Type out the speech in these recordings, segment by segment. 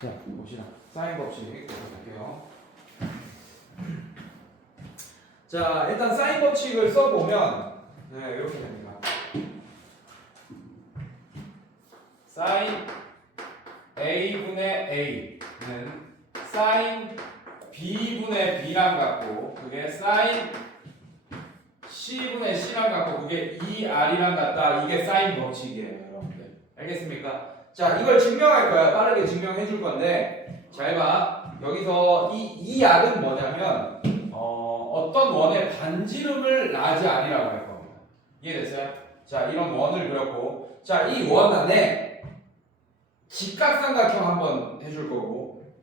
자, 봅시다. 사인 법칙 볼게요. 자, 일단 사인 법칙을 써보면 네, 이렇게 됩니다. 사인 A분의 A는 사인 B분의 B랑 같고 그게 사인 C분의 C랑 같고 그게 2R이랑 같다. 이게 사인 법칙이에요, 여러분들. 알겠습니까? 자, 이걸 증명할 거야. 빠르게 증명해 줄 건데 잘 봐. 여기서 이 R은 뭐냐면 어떤 원의 반지름을 라지 R이라고 할 겁니다. 이해됐어요? 자, 이런 원을 그렸고 자, 이 원 안에 직각삼각형 한번 해줄 거고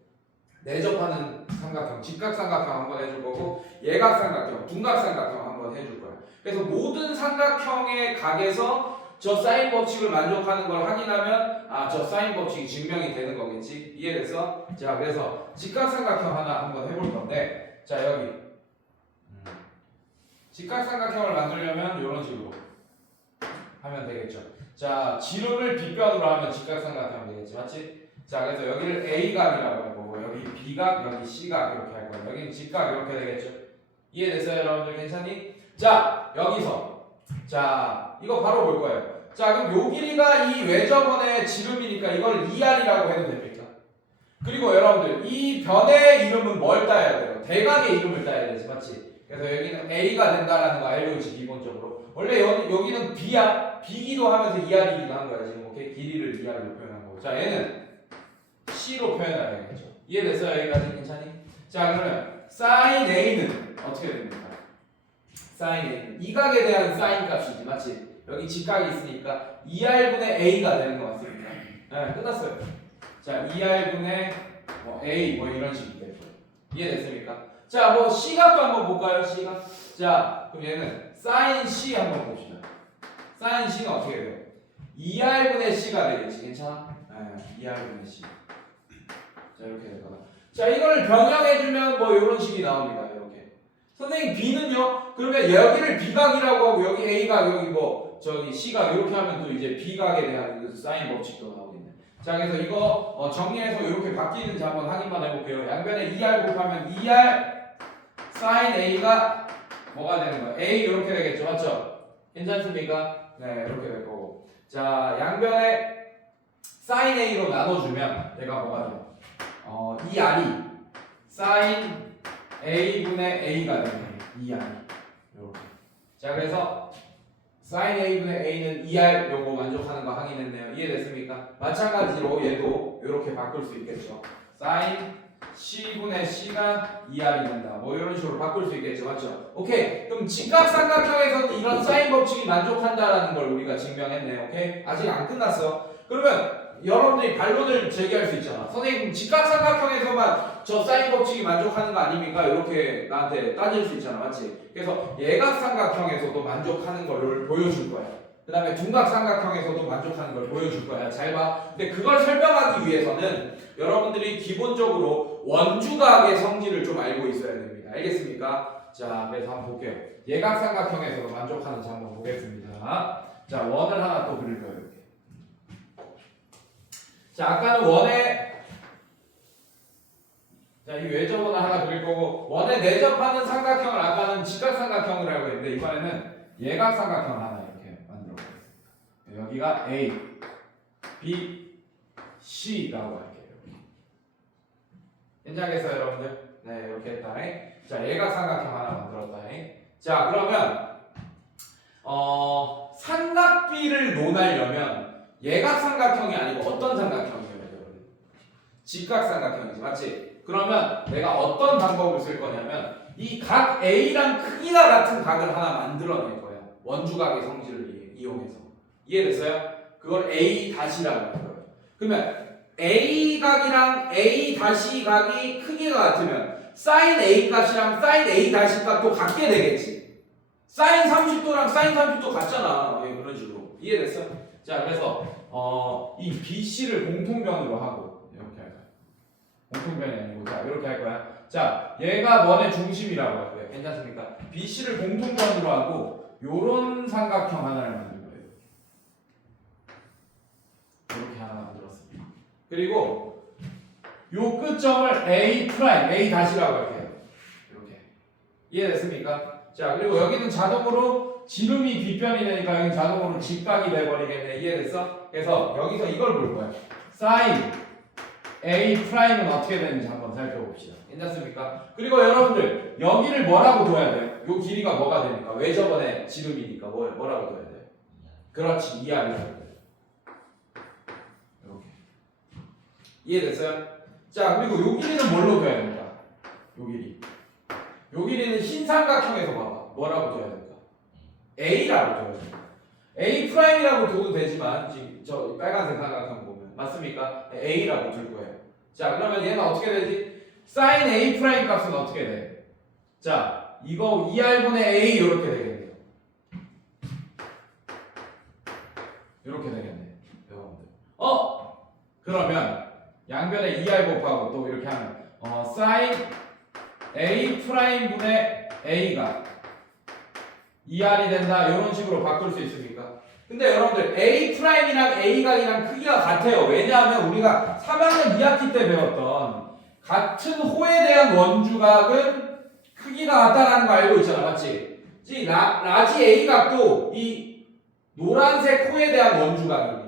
내접하는 삼각형, 직각삼각형 한번 해줄 거고 예각삼각형, 둔각삼각형 한번 해줄 거야. 그래서 모든 삼각형의 각에서 저 사인 법칙을 만족하는 걸 확인하면 저 사인 법칙이 증명이 되는 거겠지. 이해됐어? 자, 그래서 직각삼각형 하나 한번 해볼 건데 자, 여기 직각삼각형을 만들려면 이런 식으로 하면 되겠죠. 자, 지름을 빗변으로 하면 직각삼각형 되겠지, 맞지? 자, 그래서 여기를 A각이라고 할 거고 여기 B각, 여기 C각 이렇게 할 거고 여기는 직각 이렇게 되겠죠. 이해됐어요, 여러분들? 괜찮니? 자, 여기서 자, 이거 바로 볼 거예요. 자, 그럼 요 길이가 이 외접원의 지름이니까 이걸 2R이라고 해도 됩니까? 그리고 여러분들 이 변의 이름은 뭘 따야 돼요? 대각의 이름을 따야 되지, 맞지? 그래서 여기는 A가 된다라는 거 알고 있지, 기본적으로. 원래 여기는 B야. B기도 하면서 2R이기도 한 거야, 지금. 오케이? 길이를 2R로 표현한 거고. 자, 얘는 C로 표현해야겠죠. 이해됐어요? 여기까지 괜찮니? 자, 그러면 sin A는 어떻게 됩니까? sin A는 이 각에 대한 sin 값이지, 맞지? 여기 직각이 있으니까 2R분의 A가 되는 것 같습니다. 네, 끝났어요. 자, 2R분의 A 뭐 이런 식이 되죠. 이해됐습니까? 자, 뭐 C각도 한번 볼까요? C각. 자, 그럼 얘는 sin C 한번 봅시다. sin C는 어떻게 돼요? 2R분의 C가 되겠지. 괜찮아? 네, 2R분의 C. 자, 이렇게 될 거다. 자, 이걸 변형해주면 뭐 이런 식이 나옵니다. 이렇게. 선생님 B는요? 그러면 여기를 B각이라고 하고 여기 A각, 여기 뭐 저기 C각 이렇게 하면 또 이제 B각에 대한 사인 법칙도 나오겠네. 자, 그래서 이거 정리해서 이렇게 바뀌는지 한번 확인만 해볼게요. 양변에 2R 곱하면 2R sin A가 뭐가 되는 거야? A 이렇게 되겠죠, 맞죠? 괜찮습니까? 네, 이렇게 될 거고. 자, 양변에 sin A로 나눠주면 얘가 뭐가 돼요? 이 R이 sin A분의 A가 되네. 2R 이렇게. 자, 그래서 sin A분의 A는 2R 요거 만족하는 거 확인했네요. 이해됐습니까? 마찬가지로 얘도 이렇게 바꿀 수 있겠죠. sin C분의 C가 2R이 된다. 뭐 이런 식으로 바꿀 수 있겠죠. 맞죠? 오케이. 그럼 직각삼각형에서는 이런 사인 법칙이 만족한다라는 걸 우리가 증명했네요. 오케이? 아직 안 끝났어. 그러면 여러분들이 반론을 제기할 수 있잖아. 선생님, 직각삼각형에서만 저 사인 법칙이 만족하는 거 아닙니까? 이렇게 나한테 따질 수 있잖아. 맞지? 그래서 예각삼각형에서도 만족하는 걸 보여줄 거야. 그 다음에 둔각삼각형에서도 만족하는 걸 보여줄 거야. 잘 봐. 근데 그걸 설명하기 위해서는 여러분들이 기본적으로 원주각의 성질을 좀 알고 있어야 됩니다. 알겠습니까? 자, 그래서 한번 볼게요. 예각삼각형에서도 만족하는지 한번 보겠습니다. 자, 원을 하나 또 그릴 거예요. 자, 아까는 원에 자, 이 외접원을 하나 그릴 거고 원에 내접하는 삼각형을 아까는 직각삼각형이라고 했는데 이번에는 예각삼각형 하나 이렇게 만들어 보겠습니다. 여기가 A, B, C라고 할게요. 괜찮겠어요, 여러분들? 네, 이렇게 했다. 자, 예각삼각형 하나 만들었다. 자, 그러면 삼각비를 논하려면 예각삼각형이 아니고 어떤 삼각형이에요? 직각삼각형이지, 맞지? 그러면 내가 어떤 방법을 쓸 거냐면 이 각 A랑 크기가 같은 각을 하나 만들어낼 거야. 원주각의 성질을 이용해서. 이해됐어요? 그걸 A-라고 할 거예요. 그러면 A각이랑 A-각이 크기가 같으면 sin A 값이랑 sin A 값도 같게 되겠지. sin 30도랑 sin 30도 같잖아. 예, 그런 식으로. 이해됐어? 자, 그래서 이 BC를 공통변으로 하고 이렇게 할 거야. 공통변이 아니고 자, 이렇게 할 거야. 자, 얘가 원의 중심이라고 할 거예요. 괜찮습니까? BC를 공통변으로 하고 요런 삼각형 하나를 만들 거예요. 이렇게 하나 만들었습니다. 그리고 요 끝점을 A 프라임, A 다시라고 할게요. 이렇게. 이해됐습니까? 자, 그리고 여기는 자동으로 지름이 빗변이 되니까 여기 자동으로 직각이 돼버리겠네. 이해됐어? 그래서 여기서 이걸 볼 거예요. 사인 A 프라임은 어떻게 되는지 한번 살펴봅시다. 괜찮습니까? 그리고 여러분들 여기를 뭐라고 둬야 돼요? 요 길이가 뭐가 되니까? 왜 저번에 지름이니까 뭐라고 둬야 돼요? 그렇지, 2R이라고 돼요. 이렇게. 이해됐어요? 자, 그리고 요 길이는 뭘로 둬야 됩니까? 요 길이. 요 길이는 흰 삼각형에서 봐봐. 뭐라고 둬야 됩니까? A라고 둬야 됩니다. A 프라임이라고 둬도 되지만 지금 저 빨간색 삼각형 보면 맞습니까? A라고 둘 거예요. 자, 그러면 얘는 어떻게 되지? sin A 프라임 값은 어떻게 돼? 자, 이거 2R분의 A 이렇게 되겠네요. 이렇게 되겠네. 여러분들. 그러면 양변에 2R 곱하고 또 이렇게 하면 sin A 프라임 분의 A가 2R이 된다. 이런 식으로 바꿀 수 있습니까? 근데 여러분들 A 프라임이랑 A각이랑 크기가 같아요. 왜냐하면 우리가 3학년 2학기 때 배웠던 같은 호에 대한 원주각은 크기가 같다라는 거 알고 있잖아. 맞지? 라지 A각도 이 노란색 호에 대한 원주각입니다.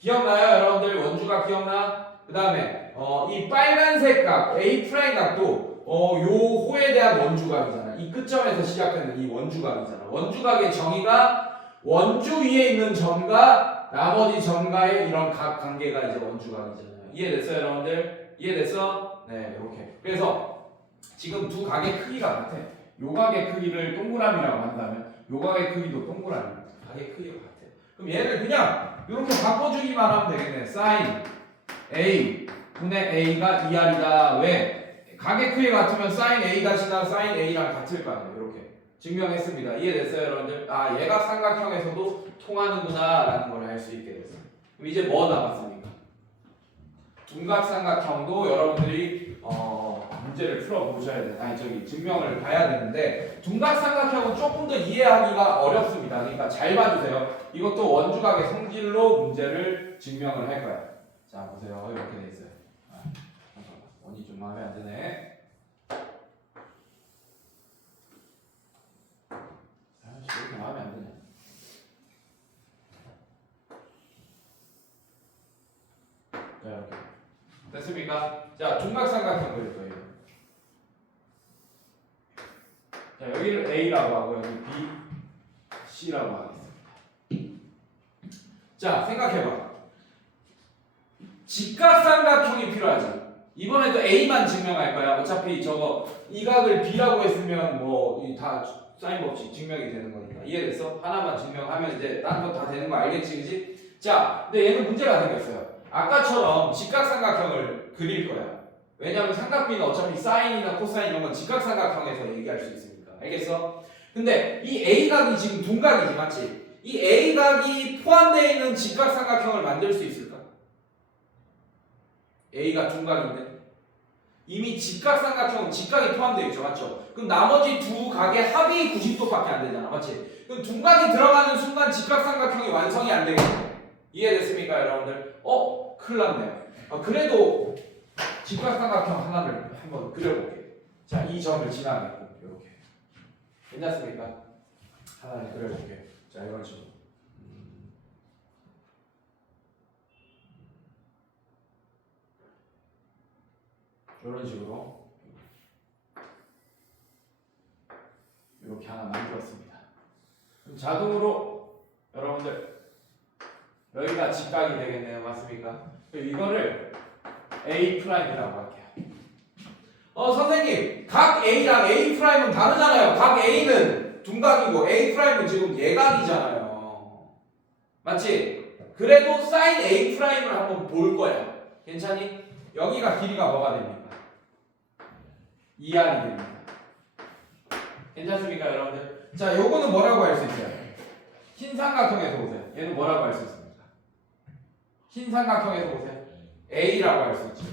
기억나요? 여러분들 원주각 기억나? 그 다음에 이 빨간색 각 A 프라임 각도 요 호에 대한 원주각이잖아. 이 끝점에서 시작하는 이 원주각이잖아. 원주각의 정의가 원주 위에 있는 점과 나머지 점과의 이런 각 관계가 이제 원주각이잖아요. 이해됐어요, 여러분들? 이해됐어? 네, 이렇게. 그래서 지금 두 각의 크기가 같아. 요 각의 크기를 동그라미라고 한다면 요 각의 크기도 동그라미입니다. 각의 크기가 같아요. 그럼 얘를 그냥 이렇게 바꿔주기만 하면 되겠네. sin A 분의 A가 2R이다. 왜? 각의 크기가 같으면 sin A가 sin A랑 같을 거 아니에요. 이렇게 증명했습니다. 이해됐어요, 여러분들? 아, 얘가 삼각형에서도 통하는구나 라는 걸 알 수 있게 됐어요. 그럼 이제 뭐 남았습니까? 둔각삼각형도 여러분들이 문제를 풀어보셔야 돼. 증명을 봐야 되는데 둔각삼각형은 조금 더 이해하기가 어렵습니다. 그러니까 잘 봐주세요. 이것도 원주각의 성질로 문제를 증명을 할 거야. 자, 보세요. 이렇게 돼 있어요. 원이 좀 마음에 안 드네. 왜 이렇게 마음에 안 드냐? 자, 이렇게 됐습니까? 자, 둔각삼각형 그릴 거예요. 자, 여기를 A라고 하고 여기 B, C라고 하겠습니다. 자, 생각해봐. 직각삼각형이 필요하지. 이번에도 A만 증명할 거야. 어차피 저거 이 각을 B라고 했으면 뭐 다 사인 법칙 증명이 되는 거니까. 이해됐어? 하나만 증명하면 이제 딴 거 다 되는 거 알겠지, 그지? 자, 근데 얘는 문제가 생겼어요. 아까처럼 직각삼각형을 그릴 거야. 왜냐하면 삼각비는 어차피 사인이나 코사인 이런 건 직각삼각형에서 얘기할 수 있으니까. 알겠어? 근데 이 A각이 지금 둔각이지, 맞지? 이 A각이 포함되어 있는 직각삼각형을 만들 수 있을까? A가 둔각인데 이미 직각삼각형은 직각이 포함되어 있죠, 맞죠? 그럼 나머지 두 각의 합이 90도밖에 안 되잖아, 맞지? 그럼 둔각이 들어가는 순간 직각삼각형이 완성이 안 되겠네. 이해됐습니까, 여러분들? 큰일 났네요. 그래도 직각삼각형 하나를 한번 그려볼게요. 자, 이 점을 지나가고 이렇게. 괜찮습니까? 하나를 그려볼게요. 자, 이런 식으로. 이런 식으로 이렇게 하나 만들었습니다. 그럼 자동으로 여러분들 여기가 직각이 되겠네요. 맞습니까? 이거를 A 프라임이라고 할게요. 선생님, 각 A랑 A 프라임은 다르잖아요. 각 A는 둔각이고 A 프라임은 지금 예각이잖아요. 맞지? 그래도 sin A 프라임을 한번 볼 거야. 괜찮니? 여기가 길이가 뭐가 됩니까? 2R이 됩니다. 괜찮습니까, 여러분들? 자, 요거는 뭐라고 할 수 있어요? 흰 삼각형에서 보세요. 얘는 뭐라고 할 수 있습니까? 흰 삼각형에서 보세요. A라고 할 수 있죠.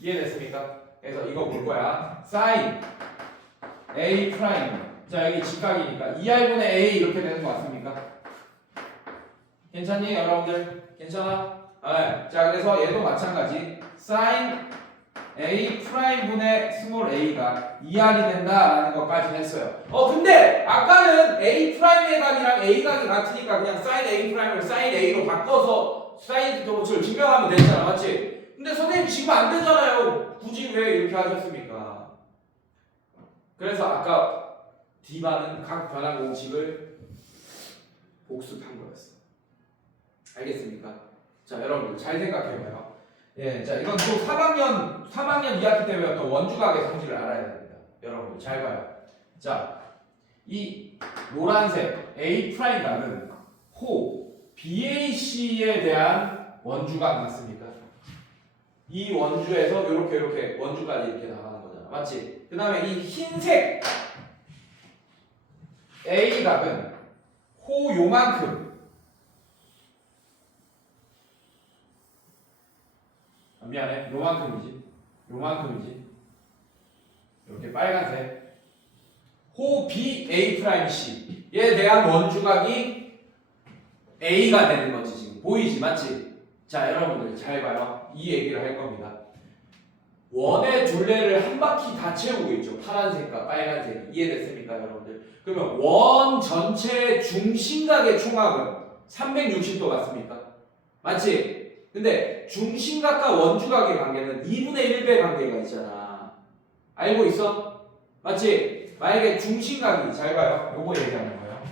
이해됐습니까? 그래서 이거 볼 거야. sin A 프라임. 자, 여기 직각이니까 2R분의 A 이렇게 되는 거 맞습니까? 괜찮니, 여러분들? 괜찮아? 네. 자 그래서 얘도 마찬가지 sin a 프라임 분의 스몰 a가 2r이 된다라는 것까지 했어요. 근데 아까는 a 프라임의 각이랑 a 각이 같으니까 그냥 sin a 프라임을 sin a로 바꿔서 sin 도처를 증명하면 되잖아, 맞지? 근데 선생님 지금 안 되잖아요. 굳이 왜 이렇게 하셨습니까? 그래서 아까 D반은 각 변화 공식을 복습한 거였어. 알겠습니까? 자 여러분들 잘 생각해봐요. 예, 자 이건 또 3학년 2학기 때 배웠던 원주각의 성질을 알아야 됩니다. 여러분들 잘 봐요. 자, 이 노란색 A 프라임 각은 호 BAC에 대한 원주각 맞습니까? 이 원주에서 이렇게 원주까지 이렇게 나가는 거잖아, 맞지? 그 다음에 이 흰색 A 각은 호 요만큼 미안해. 요만큼이지. 이렇게 빨간색. 호 B A 프라임 C에 대한 원주각이 A가 되는 거지 지금. 보이지, 맞지? 자, 여러분들 잘 봐요. 이 얘기를 할 겁니다. 원의 둘레를 한 바퀴 다 채우고 있죠. 파란색과 빨간색. 이해됐습니까, 여러분들? 그러면 원 전체의 중심각의 총합은 360도 맞습니까? 맞지? 근데 중심각과 원주각의 관계는 2분의 1배 관계가 있잖아. 알고 있어? 맞지? 만약에 중심각이, 잘 봐요. 요거 얘기하는 거예요.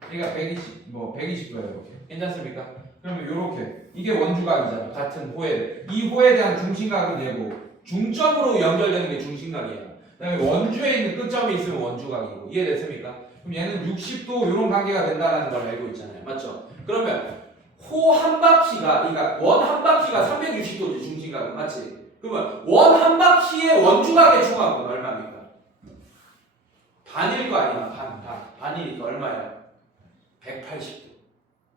그러니까 120도예요. 이렇게. 괜찮습니까? 그러면 요렇게. 이게 원주각이잖아. 같은 호에. 이 호에 대한 중심각은 얘고, 중점으로 연결되는 게 중심각이야. 그 다음에 원주에 있는 끝점이 있으면 원주각이고. 이해됐습니까? 그럼 얘는 60도 이런 관계가 된다는 걸 알고 있잖아요. 맞죠? 그러면 호 한 바퀴가, 그러니까 원 한 바퀴가 360도지 중심각은, 맞지? 그러면 원 한 바퀴의 원주각의 총합은 얼마입니까? 반일 거 아니야. 반이니까 얼마야? 180도.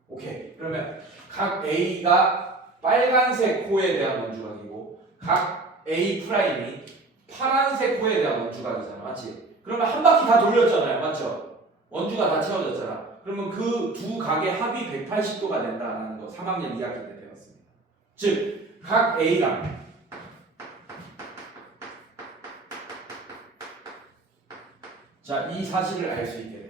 오케이. 그러면 각 A가 빨간색 호에 대한 원주각이고 각 A 프라임이 파란색 호에 대한 원주각이잖아, 맞지? 그러면 한 바퀴 다 돌렸잖아요, 맞죠? 원주가 다 채워졌잖아. 그러면 그 두 각의 합이 180도가 된다는 거 3학년 2학기 때 배웠습니다. 즉, 각 A랑 자, 이 사실을 알 수 있게 돼.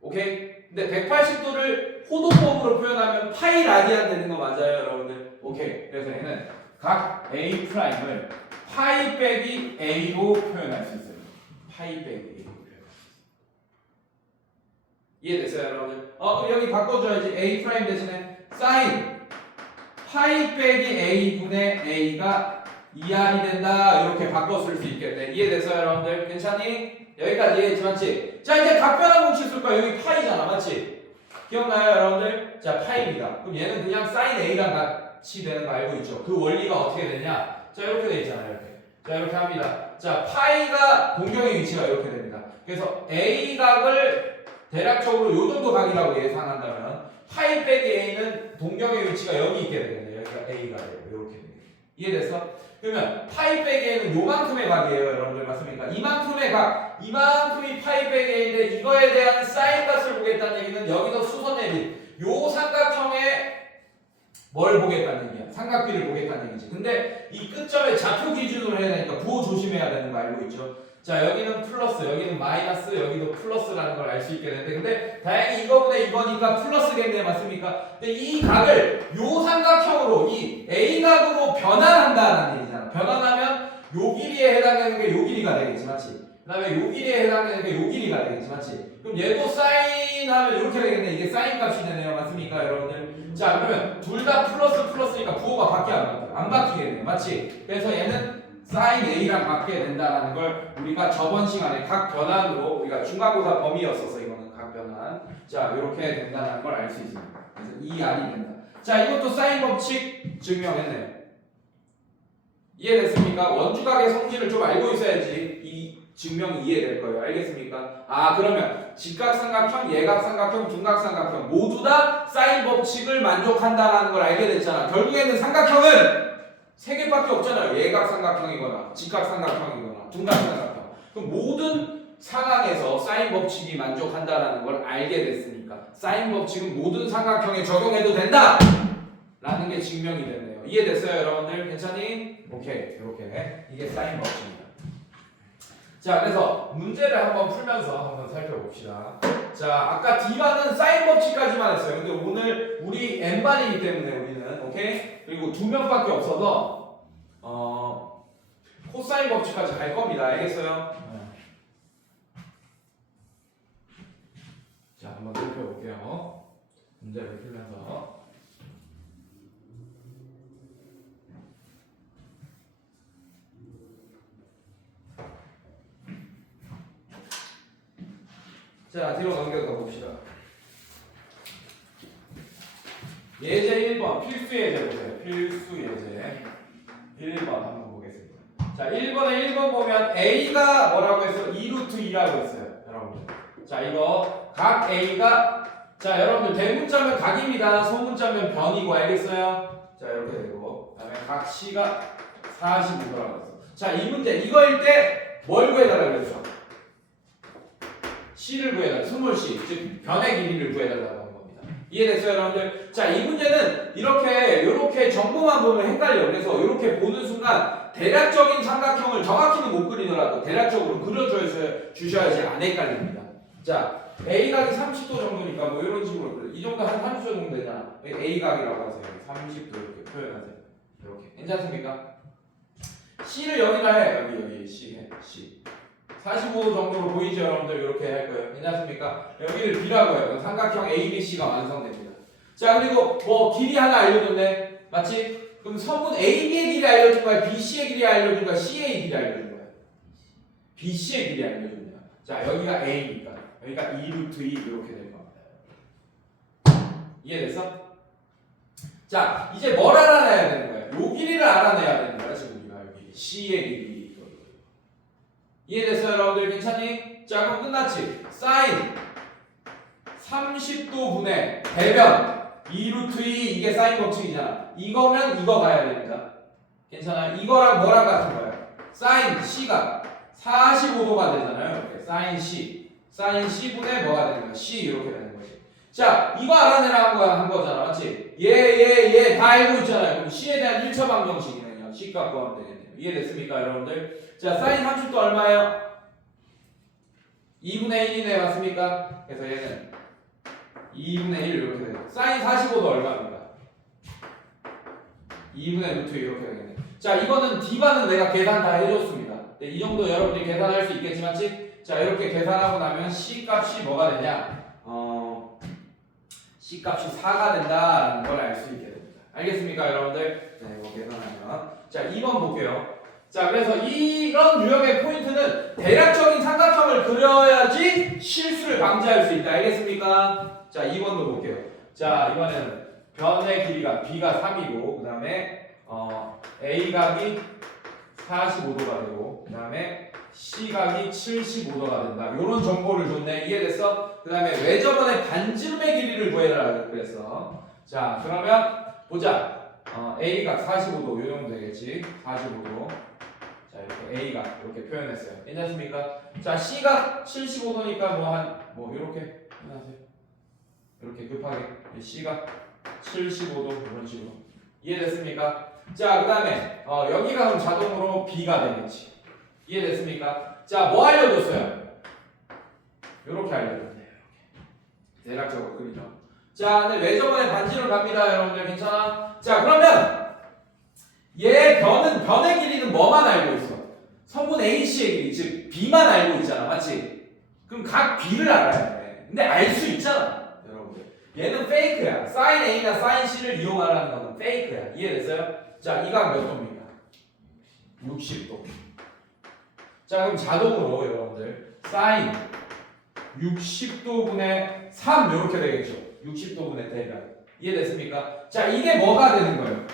오케이? 근데 180도를 호도법으로 표현하면 파이 라디안 되는 거 맞아요, 여러분들? 오케이. 그래서 얘는 각 A 프라임을 파이 빼기 A로 표현할 수 있어요. 파이 빼기 A로. 이해됐어요, 여러분들? 그럼 여기 바꿔줘야지. A 프라임 대신에 sin 파이 빼기 A분의 A가 2R이 된다. 이렇게 바꿔 쓸 수 있겠네. 이해됐어요, 여러분들? 괜찮니? 여기까지 이해했지, 맞지? 자, 이제 각변화 공식 쓸 거야. 여기 파이잖아, 맞지? 기억나요, 여러분들? 자, 파이입니다. 그럼 얘는 그냥 sin A랑 같이 되는 거 알고 있죠? 그 원리가 어떻게 되냐? 자, 이렇게 돼 있잖아요, 이렇게. 자, 이렇게 합니다. 자, 파이가 동경의 위치가 이렇게 됩니다. 그래서 A각을 대략적으로 요 정도 각이라고 예상한다면 파이 빼기 A는 동경의 위치가 여기 있게 되겠네요. 여기가 A가 돼요. 이렇게. 이해됐어? 그러면 파이 빼기 A는 요만큼의 각이에요. 여러분들 맞습니까? 이만큼의 각, 이만큼이 파이 빼기 A인데 이거에 대한 사인 값을 보겠다는 얘기는 여기서 수선내린 요 삼각형의 뭘 보겠다는 얘기야? 삼각비를 보겠다는 얘기지. 근데 이 끝점에 좌표 기준으로 해야 되니까 부호 조심해야 되는 거 알고 있죠? 자, 여기는 플러스, 여기는 마이너스, 여기도 플러스라는 걸 알 수 있게 되는데, 근데 다행히 이거보다 이거니까 플러스겠네, 맞습니까? 근데 이 각을 요 삼각형으로, 이 A각으로 변환한다는 얘기잖아. 변환하면 요 길이에 해당되는 게 요 길이가 되겠지, 맞지? 그 다음에 요 길이에 해당되는 게 요 길이가 되겠지, 맞지? 그럼 얘도 사인하면 이렇게 되겠네. 이게 사인 값이 되네요, 맞습니까, 여러분들? 자, 그러면 둘 다 플러스니까 부호가 바뀌어, 안 바뀌어? 안 바뀌겠네, 맞지? 그래서 얘는 sin A랑 같게 된다라는 걸 우리가 저번 시간에 각 변환으로 우리가 중간고사 범위였었어. 이거는 각 변환. 자, 이렇게 된다는 걸 알 수 있습니다. 그래서 2R이 된다. 자, 이것도 사인 법칙 증명했네요. 이해됐습니까? 원주각의 성질을 좀 알고 있어야지 이 증명이 이해될 거예요. 알겠습니까? 그러면 직각삼각형, 예각삼각형, 둔각삼각형 모두 다 사인 법칙을 만족한다라는 걸 알게 됐잖아. 결국에는 삼각형은 세 개밖에 없잖아요. 예각삼각형이거나 직각삼각형이거나 둔각삼각형. 그럼 모든 상황에서 사인 법칙이 만족한다라는 걸 알게 됐으니까 사인 법칙은 모든 삼각형에 적용해도 된다! 라는 게 증명이 됐네요. 이해됐어요 여러분들? 괜찮니? 오케이. 이렇게 이게 사인 법칙입니다. 자, 그래서 문제를 한번 풀면서 한번 살펴봅시다. 자, 아까 D반은 사인 법칙까지만 했어요. 근데 오늘 우리 N반이기 때문에 우리는 오케이? 그리고 2명밖에 없어서 코사인 법칙까지 갈 겁니다. 알겠어요? 자, 한번 살펴볼게요. 문제를 풀면서. 자, 뒤로 넘겨가 봅시다. 예제 1번 필수 예제 보세요. 필수 예제 1번 한번 보겠습니다. 자, 1번에 1번 보면 A가 뭐라고 했어요? 2루트 2라고 했어요. 여러분들. 자, 이거 각 A가 자, 여러분들 대문자면 각입니다. 소문자면 변이고 알겠어요? 자, 이렇게 되고 그다음에 각 C가 45도라고 했어. 자, 이 문제 이거일 때 뭘 구해달라고 그랬어? C를 구해달라. 스몰 C, 즉 변의 길이를 구해달라고 하는 겁니다. 이해됐어요, 여러분들? 자, 이 문제는 이렇게 정보만 보면 헷갈려. 그래서 이렇게 보는 순간 대략적인 삼각형을 정확히는 못 그리더라도 대략적으로 그려주셔야지 안 헷갈립니다. 자, A각이 30도 정도니까 뭐 이런 식으로 그래. 이 정도 한 30도 정도 되잖아. A각이라고 하세요. 30도 이렇게 표현하세요. 이렇게. 괜찮습니까? C를 여기다 해. 여기 C 해. C. 45도 정도로 보이죠, 여러분들? 이렇게 할 거예요. 괜찮습니까? 여기를 B라고 해요. 삼각형 ABC가 완성됩니다. 자, 그리고 뭐 길이 하나 알려줬네. 맞지? 그럼 선분 AB의 길이 알려준 거야? BC의 길이 알려준 거야? CA의 길이 알려준 거야? BC의 길이 알려줍니다. 자, 여기가 A니까 여기가 2루트 2 이렇게 될 겁니다. 이해됐어? 자, 이제 뭘 알아내야 되는 거야? 요 길이를 알아내야 되는 거야. 지금 우리가 여기 C의 길이. 이해됐어요, 여러분들? 괜찮니? 자, 그럼 끝났지? 사인 30도 분의 대변 2루트 2 이게 사인 법칙이잖아. 이거면 이거 가야 됩니다. 괜찮아요? 이거랑 뭐랑 같은 거예요? 사인 C가 45도가 되잖아요. 이렇게 사인 C 분의 뭐가 되는 거야? C 이렇게 되는 거지. 자, 이거 알아내라고 한 거잖아. 맞지? 얘 다 알고 있잖아요. 그럼 C에 대한 1차 방정식이네요. C 값 구하면 되겠네요. 이해됐습니까, 여러분들? 자, 사인 30도 얼마예요? 2분의 1이네, 맞습니까? 그래서 얘는 2분의 1 이렇게 되고 사인 45도 얼마입니까? 2분의 루트 이렇게 되겠네. 자, 이거는 D반은 내가 계산 다 해줬습니다. 이 정도 여러분들이 계산할 수 있겠지만 자, 이렇게 계산하고 나면 C 값이 뭐가 되냐? C 값이 4가 된다라는 걸 알 수 있게 됩니다. 알겠습니까, 여러분들? 네, 이거 계산하면 자, 2번 볼게요. 자, 그래서 이런 유형의 포인트는 대략적인 삼각형을 그려야지 실수를 방지할 수 있다. 알겠습니까? 자, 2번도 볼게요. 자, 이번에는 변의 길이가 B가 3이고 그 다음에 A각이 45도가 되고 그 다음에 C각이 75도가 된다. 요런 정보를 줬네. 이해됐어? 그 다음에 왜 저번에 반지름의 길이를 구해라 그랬어. 자, 그러면 보자. A각 45도 요 정도 되겠지. 45도. 자, 이렇게 A가 이렇게 표현했어요. 괜찮습니까? 자, C가 75도니까 뭐 이렇게 표현하세요. 이렇게 급하게 C가 75도 이런 식으로. 이해됐습니까? 자, 그 다음에 여기가 그럼 자동으로 B가 되겠지. 이해됐습니까? 자, 뭐 알려줬어요? 이렇게 알려줬네요. 이렇게 대략적으로 그리죠. 자, 근데 왜 저번에 반지름 갑니다, 여러분들? 괜찮아? 자, 그러면 얘 변의 길이는 뭐만 알고 있어? 성분 AC의 길이, 즉 B만 알고 있잖아, 맞지? 그럼 각 B를 알아야 돼. 근데 알 수 있잖아, 여러분들. 얘는 페이크야. 사인 A나 사인 C를 이용하라는 거는 페이크야. 이해됐어요? 자, 이 각 몇 도입니까? 60도. 자, 그럼 자동으로 여러분들 사인 60도분의 3 이렇게 되겠죠. 60도분의 대변. 이해됐습니까? 자, 이게 뭐가 되는 거예요?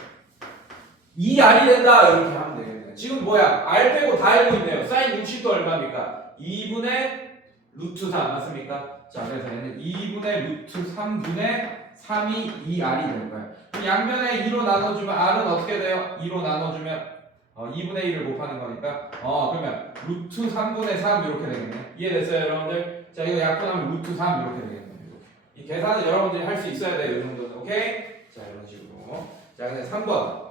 2R이 된다 이렇게 하면 되겠네. 지금 뭐야? R 빼고 다 알고 있네요. 사인 60도 얼마입니까? 2분의 루트 3 맞습니까? 자, 그래서 얘는 2분의 루트 3분의 3이 2R이 되는 거예요. 그럼 양면에 2로 나눠주면 R은 어떻게 돼요? 2로 나눠주면 2분의 1을 곱하는 거니까 그러면 루트 3분의 3 이렇게 되겠네. 이해됐어요 여러분들? 자 이거 약분하면 루트 3 이렇게 되겠네. 이렇게. 이 계산은 여러분들이 할 수 있어야 돼요 이 정도는. 오케이? 자 이런 식으로. 자 근데 3번.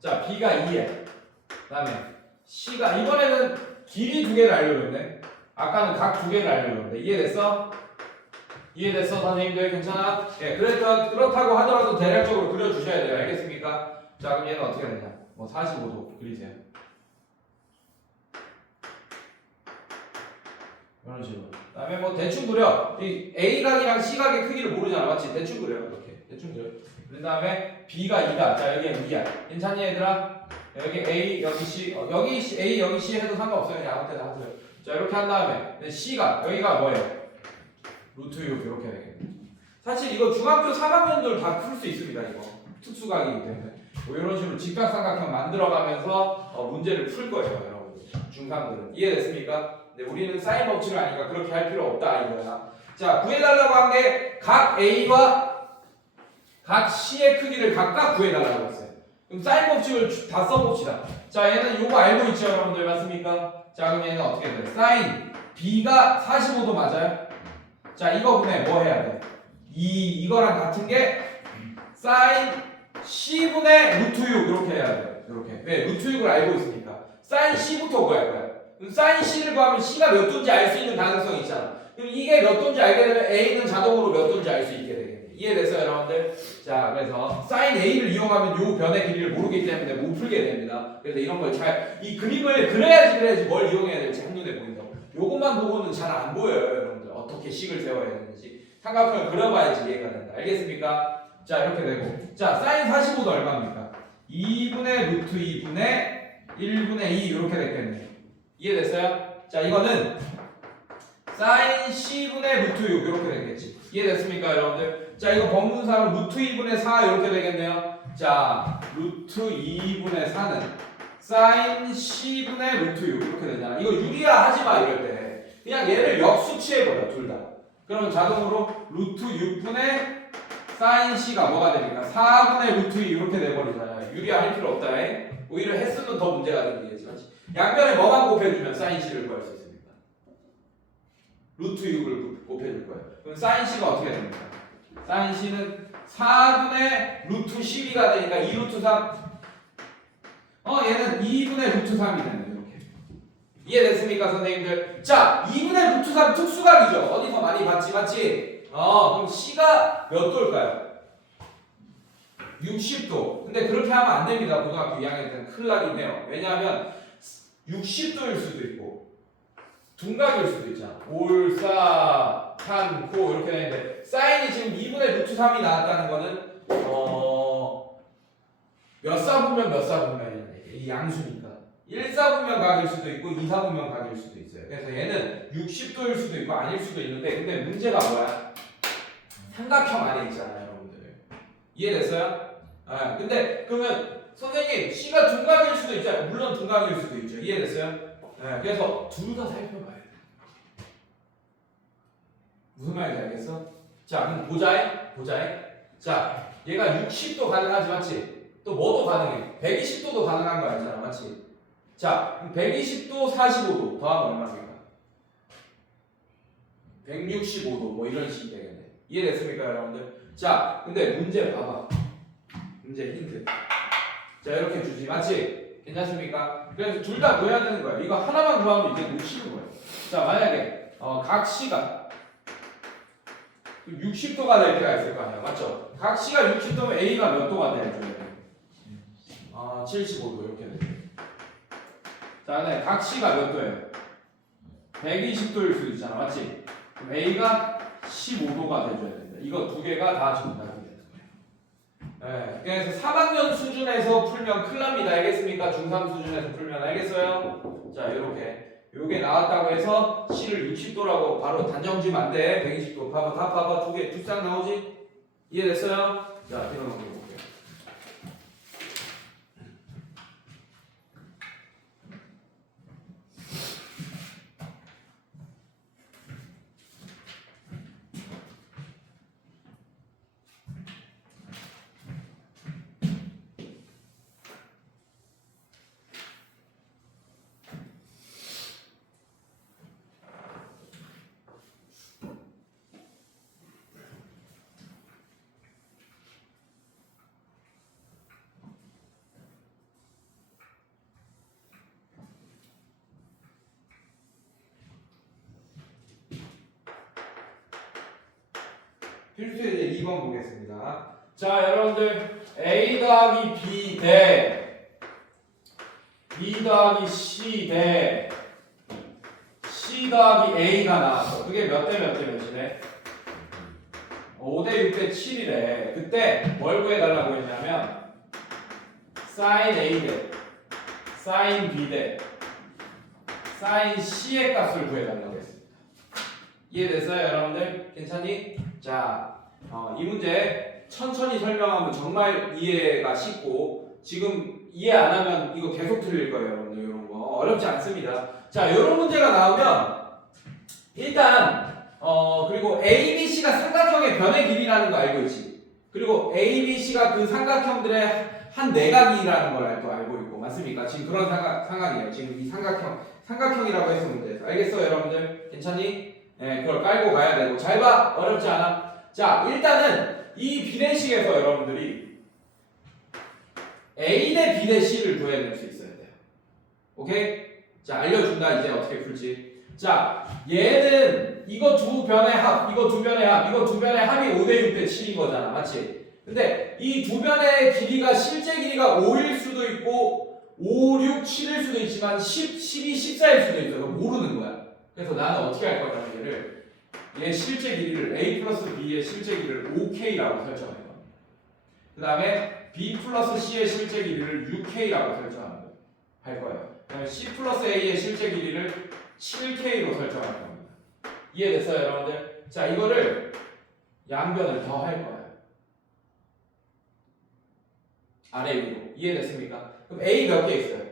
자 B가 2에 그 다음에 C가 이번에는 길이 2개를 알려줬네. 아까는 각 2개를 알려줬는데 이해됐어? 이해됐어 선생님들? 괜찮아? 예, 그렇다고 하더라도 대략적으로 그려주셔야 돼요. 알겠습니까? 자 그럼 얘는 어떻게 되냐? 뭐 45도 그리세요. 이런 식으로. 그 다음에 뭐 대충 그려. 이 A각이랑 C각의 크기를 모르잖아. 맞지? 대충 그려. 이렇게. 대충 그려. 그 다음에 B가 2다. 자 여기는 2야. 괜찮니 얘들아? 여기 A, 여기 C. 여기 A, 여기 C 해도 상관없어요. 그냥 아무 때나 하세요. 자 이렇게 한 다음에 C가 여기가 뭐예요? 루트 6 이렇게 되겠네. 사실 이거 중학교 3학년들 다 풀 수 있습니다. 이거 특수각이기 때문에 뭐 이런 식으로 직각삼각형 만들어가면서 문제를 풀 거예요, 여러분들. 중3들은 이해됐습니까? 근데 우리는 사인 법칙을 아니까 그렇게 할 필요 없다 이거야. 자 구해달라고 한 게 각 A와 각 C의 크기를 각각 구해달라고 했어요. 그럼 사인 법칙을 다 써봅시다. 자 얘는 요거 알고 있죠, 여러분들 맞습니까? 자 그럼 얘는 어떻게 돼? 사인 B가 45도 맞아요? 자 이거분에 뭐 해야 돼? 이거랑 같은 게 사인 C분의 루트 6 이렇게 해야 돼. 이렇게. 왜? 루트 6을 알고 있으니까. 사인 C부터 구할 거야. 그럼 사인 C를 구하면 C가 몇 도인지 알 수 있는 가능성이 있잖아. 그럼 이게 몇 도인지 알게 되면 A는 자동으로 몇 도인지 알 수 있게 되겠네. 이해됐어요 여러분들? 자 그래서 사인 A를 이용하면 요 변의 길이를 모르기 때문에 못 풀게 됩니다. 그래서 이런 걸 이 그림을 그래야지 뭘 이용해야 될지 한눈에 보인다고. 요것만 보고는 잘 안 보여요 여러분들. 어떻게 식을 세워야 되는지. 삼각형을 그려봐야지 이해가 된다. 알겠습니까? 자 이렇게 되고 자 사인 45도 얼마입니까? 2분의 루트 2분의 1분의 2 이렇게 됐겠네. 이해됐어요? 자 이거는 사인 C분의 루트 6 이렇게 되겠지. 이해됐습니까 여러분들? 자 이거 범분사로 루트 2분의 4 이렇게 되겠네요. 자 루트 2분의 4는 사인 C분의 루트 6 이렇게 되잖아. 이거 6이야 하지마 이럴 때 그냥 얘를 역수치해버려 둘 다. 그러면 자동으로 루트 6분의 사인 C가 뭐가 되니까 4분의 루트 2 이렇게 돼버리잖아요. 유리화 할 필요 없다. 오히려 했으면 더 문제가 생기겠지. 양변에 뭐만 곱해주면 사인 C를 구할 수 있습니다. 루트 6을 곱해줄 거예요. 그럼 사인 C가 어떻게 됩니까? 사인 C는 4분의 루트 12가 되니까 2 루트 3 얘는 2분의 루트 3이 되네. 이렇게 이해됐습니까 선생님들? 자 2분의 루트 3 특수각이죠. 어디서 많이 봤지 맞지? 그럼 C가 몇 도일까요? 60도. 근데 그렇게 하면 안 됩니다. 고등학교 2학년 때는 큰일 나긴 해요. 왜냐하면 60도일 수도 있고 둔각일 수도 있잖아. 올사탄코 이렇게 되는데 사인이 지금 2분의 루트 3이 나왔다는 거는 몇 사분면 몇 사분면이냐. 이 양수니까 1사분면 각일 수도 있고 2사분면 각일 수도 있어요. 그래서 얘는 60도일 수도 있고 아닐 수도 있는데 근데 문제가 뭐야? 삼각형 안에 있잖아요 여러분들. 이해됐어요? 근데 그러면 선생님 C가 둔각일 수도 있잖아요. 물론 둔각일 수도 있죠. 이해됐어요? 그래서 둘 다 살펴봐야 돼. 무슨 말인지 알겠어? 자 그럼 보자잉. 자 얘가 60도 가능하지 맞지? 또 뭐도 가능해? 120도도 가능한 거 알잖아 맞지? 자 120도 45도 더하면 얼마입니까? 165도 뭐 이런 식이 되겠네. 이해됐습니까 여러분들? 자 근데 문제 봐봐. 문제 힌트. 자 이렇게 주지 맞지? 괜찮습니까? 그래서 둘 다 구해야 되는 거야. 이거 하나만 구하면 이제 놓치는 거야. 자 만약에 각 C가 60도가 될 때가 있을 거 아니야 맞죠? 각 C가 60도면 A가 몇 도가 돼야 돼? 75도 이렇게 돼. 자 근데 각 C가 몇 도예요? 120도일 수도 있잖아 맞지? 그럼 A가 15도가 돼줘야 된다. 이거 두 개가 다 정답이 되는 거예요. 그래서 3학년 수준에서 풀면 큰일 납니다. 알겠습니까? 중3 수준에서 풀면 알겠어요? 자 이렇게 요게 나왔다고 해서 C를 60도라고 바로 단정지면 안 돼. 120도 봐봐 다 봐봐 두 쌍 나오지? 이해됐어요? 자 이런 거 볼게요. 필수의 이제 2번 보겠습니다. 자, 여러분들 A 더하기 B 대 B 더하기 C 대 C 더하기 A가 나왔어. 그게 몇 대 몇 대 몇이래? 5대 6대 7이래. 그때 뭘 구해달라고 했냐면 sin A 대 sin B 대 sin C의 값을 구해달라고 했습니다. 이해됐어요, 여러분들? 괜찮니? 자, 이 문제 천천히 설명하면 정말 이해가 쉽고 지금 이해 안 하면 이거 계속 틀릴 거예요, 여러분들. 이런 거 어렵지 않습니다. 자, 이런 문제가 나오면 일단 그리고 ABC가 삼각형의 변의 길이라는 거 알고 있지? 그리고 ABC가 그 삼각형들의 한 내각이라는 걸 또 알고 있고 맞습니까? 지금 그런 상황이에요. 지금 이 삼각형이라고 해서 문제에서 알겠어요, 여러분들? 괜찮니? 네, 그걸 깔고 가야 되고 잘 봐, 어렵지 않아. 자, 일단은 이 비례식에서 여러분들이 A 대 B 대 C를 구해낼 수 있어야 돼요. 오케이? 자, 알려준다. 이제 어떻게 풀지? 자, 얘는 이거 두 변의 합, 이거 두 변의 합, 이거 두 변의 합이 5대 6대 7인 거잖아. 맞지? 근데 이 두 변의 길이가 실제 길이가 5일 수도 있고 5, 6, 7일 수도 있지만 10, 12, 14일 수도 있어. 모르는 거야. 그래서 나는 어떻게 할 거냐면 얘 실제 길이를 A 플러스 B의 실제 길이를 5K라고 설정할 겁니다. 그 다음에 B 플러스 C의 실제 길이를 6K라고 설정할 거예요. 그 다음에 C 플러스 A의 실제 길이를 7K로 설정할 겁니다. 이해됐어요, 여러분들? 자, 이거를 양변을 더 할 거예요. 아래 위로. 이해됐습니까? 그럼 A 몇 개 있어요?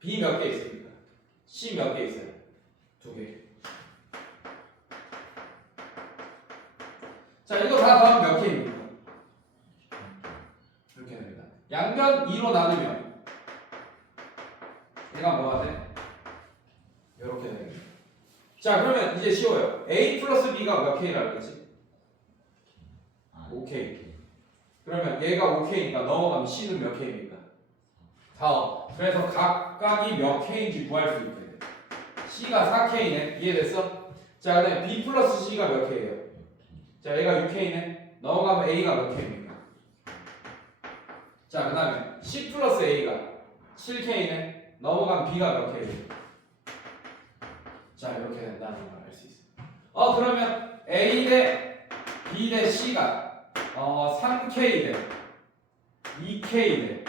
B 몇 개 있습니까? C 몇 개 있어요? 2개. 자, 이거 다 더하면 몇 K입니까? 이렇게 됩니다. 양변 2로 나누면 얘가 뭐가 돼? 이렇게 됩니다. 자, 그러면 이제 쉬워요. A 플러스 B가 몇 K라고 했지? 5K. 그러면 얘가 5K니까 넘어가면 C는 몇 K입니까? 4. 그래서 각각이 몇 K인지 구할 수 있게 돼. C가 4K네. 이해됐어? 자, 그 다음에 B 플러스 C가 몇 K예요? 자, 얘가 6K네. 넘어가면 A가 몇 K입니까? 자, 그 다음에 C 플러스 A가 7K네. 넘어가면 B가 몇 K예요? 자, 이렇게 된다는 걸 알 수 있어요. 그러면 A 대 B 대 C가 3K 대 2K 대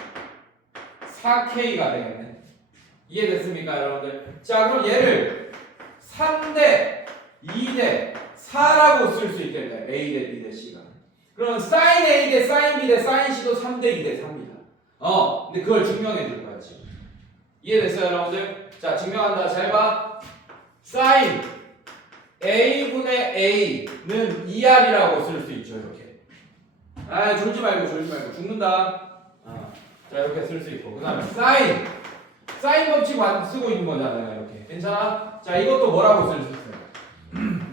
4K가 되겠네. 이해됐습니까, 여러분들? 자, 그럼 얘를 3대 2대 4라고 쓸 수 있겠네. A 대 B 대 C가. 그러면 sin A 대 sin B 대 sin C도 3대 2 대 3이다. 근데 그걸 증명해 줄 거야, 지금. 이해됐어요, 여러분들? 자, 증명한다. 잘 봐. sin A분의 A는 2R이라고 쓸 수 있죠, 이렇게. 졸지 말고 죽는다. 자, 이렇게 쓸 수 있고. 그 다음에 sin 법칙 쓰고 있는 거잖아요, 이렇게. 괜찮아? 자, 이것도 뭐라고 쓸 수 있어요?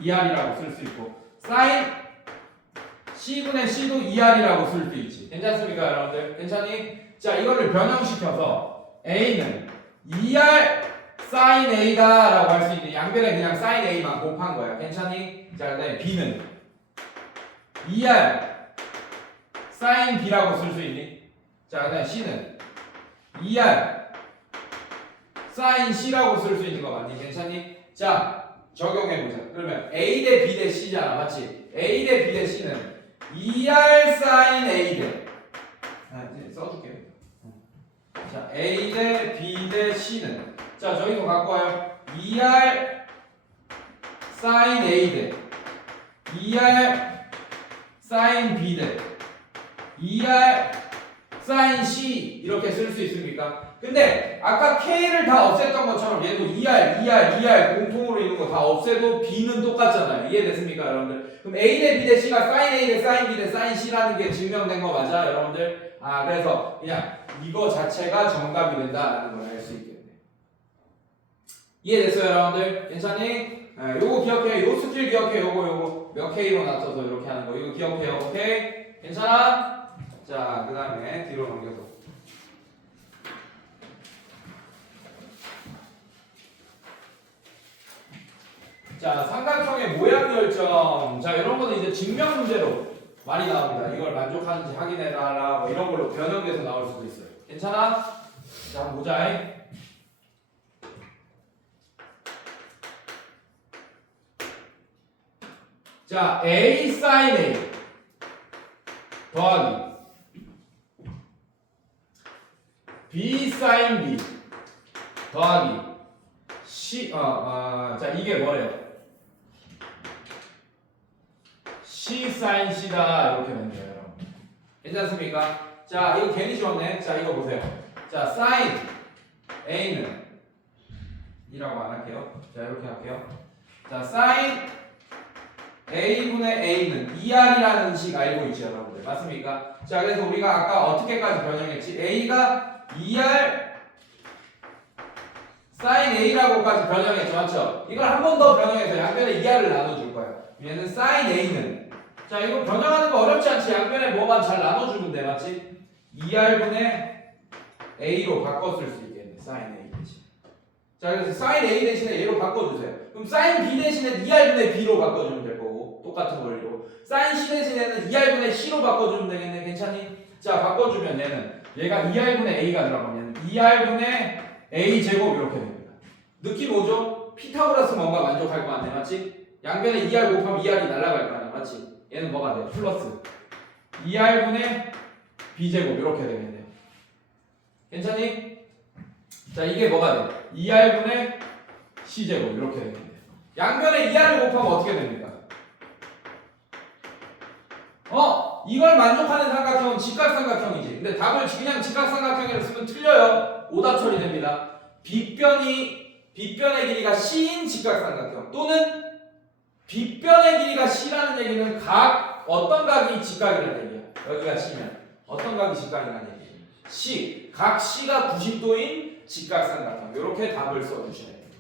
2R이라고 쓸 수 있고. sin C분의 C도 2R이라고 쓸 수 있지. 괜찮습니까, 여러분들? 괜찮니? 자, 이거를 변형시켜서 A는 2R sin A다 라고 할 수 있는데 양변에 그냥 sin A만 곱한 거야. 괜찮니? 자, 그 다음에 B는 2R sin B라고 쓸 수 있니? 자, 그 다음에 C는 2R sin C라고 쓸 수 있는 거 맞니? 괜찮니? 자, 적용해보자. 그러면 A 대 B 대 C잖아. 맞지? A 대 B 대 C는 2R sin A 대 이제 써줄게. 자, A 대 B 대 C는 자, 저기서 갖고 와요. 2R sin A 대 2R sin B 대 2R sin C 이렇게 쓸 수 있습니까? 근데 아까 K를 다 없앴던 것처럼 얘도 2R 공통으로 있는 거 다 없애도 B는 똑같잖아요. 이해됐습니까, 여러분들? 그럼 A 대 B 대 C가 sin A 대 sin B 대 sin C라는 게 증명된 거 맞아, 여러분들? 그래서 그냥 이거 자체가 정답이 된다라는 걸 알 수 있겠네. 이해됐어요, 여러분들? 괜찮니? 요거 기억해. 요 스킬 기억해. 요거 몇 K로 낮춰서 이렇게 하는 거. 이거 기억해요. 오케이? 괜찮아? 자, 그 다음에 뒤로 넘겨서. 자, 삼각형의 모양 결정. 자, 이런 거는 이제 증명 문제로 많이 나옵니다. 이걸 만족하는지 확인해달라. 뭐 이런 걸로 변형돼서 나올 수도 있어요. 괜찮아? 자, 한번 보자. 자, A sin A 더하기 B sin B 더하기 자, 이게 뭐래요? C sin C다. 이렇게 되는 거예요, 여러분. 괜찮습니까? 자, 이거 괜히 지웠네. 자, 이거 보세요. 자, sin A는 이라고 안 할게요. 자, 이렇게 할게요. 자, sin A분의 A는 2R이라는 식 알고 있죠, 여러분들. 맞습니까? 자, 그래서 우리가 아까 어떻게까지 변형했지? A가 2R sin A라고까지 변형했죠, 맞죠? 이걸 한 번 더 변형해서 양변에 2R을 나눠줄 거예요. 얘는 sin A는, 자, 이거 변형하는 거 어렵지 않지? 양변에 뭐만 잘 나눠주면 돼, 맞지? 2R분의 A로 바꿨을 수 있겠네, sin A 대신. 자, 그래서 sin A 대신에 A로 바꿔주세요. 그럼 sin B 대신에 2R분의 B로 바꿔주면 될 거고, 똑같은 원리로. sin C 대신에는 2R분의 C로 바꿔주면 되겠네, 괜찮니? 자, 바꿔주면 얘가 2R분의 A가 들어가면 2R분의 A 제곱 이렇게 됩니다. 느낌 오죠? 피타고라스 뭔가 만족할 거 같네, 맞지? 양변에 2R 곱하면 2R이 날아갈 거 아니야, 맞지? 얘는 뭐가 돼? 플러스 2R분의 B제곱 이렇게 되겠네요. 괜찮니? 자, 이게 뭐가 돼? 2R분의 C제곱 이렇게 되겠네요. 양변에 2R을 곱하면 어떻게 됩니까? 이걸 만족하는 삼각형은 직각삼각형이지. 근데 답을 그냥 직각삼각형이라고 쓰면 틀려요. 오답 처리됩니다. 빗변의 길이가 C인 직각삼각형 또는 빗변의 길이가 C라는 얘기는 어떤 각이 직각이라는 얘기야. 여기가 C면 어떤 각이 직각이라는 얘기야. C, 각 C가 90도인 직각삼각형. 이렇게 답을 써주셔야 됩니다.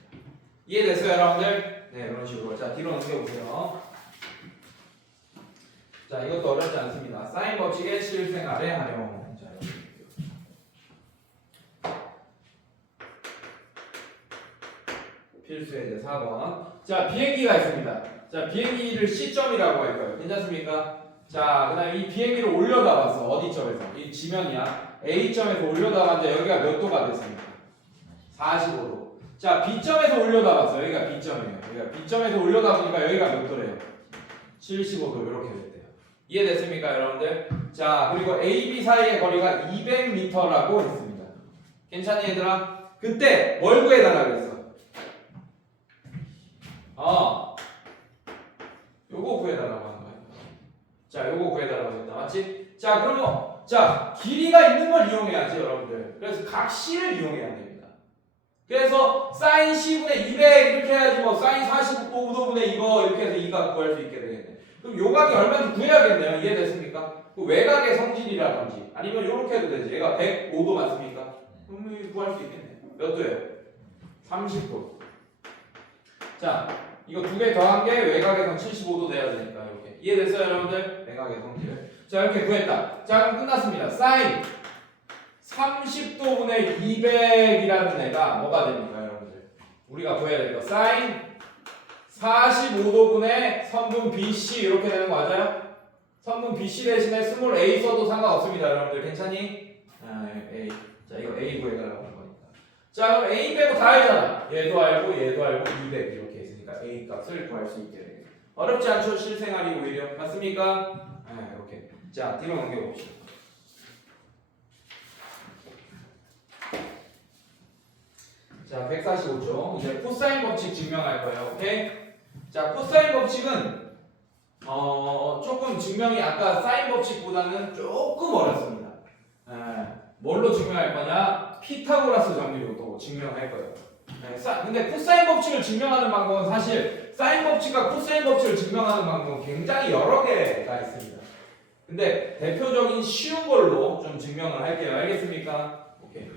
이해됐어요, 여러분들? 네, 이런 식으로. 자, 뒤로 넘겨보세요. 자, 이것도 어렵지 않습니다. 사인 법칙의 실생활에 활용. 자, 필수의 이제 4번. 자, 비행기가 있습니다. 자, 비행기를 C점이라고 할 거예요. 괜찮습니까? 자, 그 다음에 이 비행기를 올려다 봤어. 어디 점에서? 이 지면이야. A점에서 올려다 봤는데 여기가 몇 도가 됐습니까? 45도. 자, B점에서 올려다 봤어. 여기가 B점이에요. 여기가 B점에서 올려다 보니까 여기가 몇 도래요? 75도 이렇게 됐대요. 이해됐습니까, 여러분들? 자, 그리고 A, B 사이의 거리가 200m라고 했습니다. 괜찮니, 얘들아? 그때 뭘 구해달라 그랬어? 요거 구해달라고 하는 거야. 자, 요거 구해달라고 했다. 맞지? 자, 그러면 길이가 있는 걸 이용해야지, 여러분들. 그래서 각 C를 이용해야 됩니다. 그래서 sin C분의 200 이렇게 해야지 뭐 sin 45도분의 이거 이렇게 해서 이 각 구할 수 있게 되겠네. 그럼 요 각이 얼마인지 구해야겠네요. 이해됐습니까? 그 외곽의 성질이라든지 아니면 요렇게 해도 되지. 얘가 105도 맞습니까? 그럼 구할 수 있겠네. 몇 도예요? 30도. 자, 이거 두 개 더한 게 외곽의 성 75도 돼야 되니까 이렇게. 이해됐어요, 여러분들? 외곽의 성질. 자, 이렇게 구했다. 자, 그럼 끝났습니다. sin 30도분의 200이라는 애가 뭐가 됩니까, 여러분들? 우리가 구해야 될 거. sin 45도분의 선분 BC 이렇게 되는 거 맞아요? 선분 BC 대신에 스몰 a 써도 상관없습니다, 여러분들. 괜찮니? A. 자, 이거 A 구해달라고 하는 거니까. 자, 그럼 A 빼고 다 알잖아. 얘도 알고 200 이렇게 있으니까 A 값을 구할 수 있게 되겠네. 어렵지 않죠? 실생활이 오히려. 맞습니까? 이렇게. 자, 뒤로 넘겨봅시다. 자, 145쪽. 이제 코사인 법칙 증명할 거예요. 오케이? 자, 코사인 법칙은 조금 증명이 아까 사인 법칙보다는 조금 어렵습니다. 뭘로 증명할 거냐? 피타고라스 정리로 또 증명할 거예요. 근데 코사인 법칙을 증명하는 방법은 사실 사인 법칙과 코사인 법칙을 증명하는 방법은 굉장히 여러 개가 있습니다. 근데 대표적인 쉬운 걸로 좀 증명을 할게요. 알겠습니까? 오케이.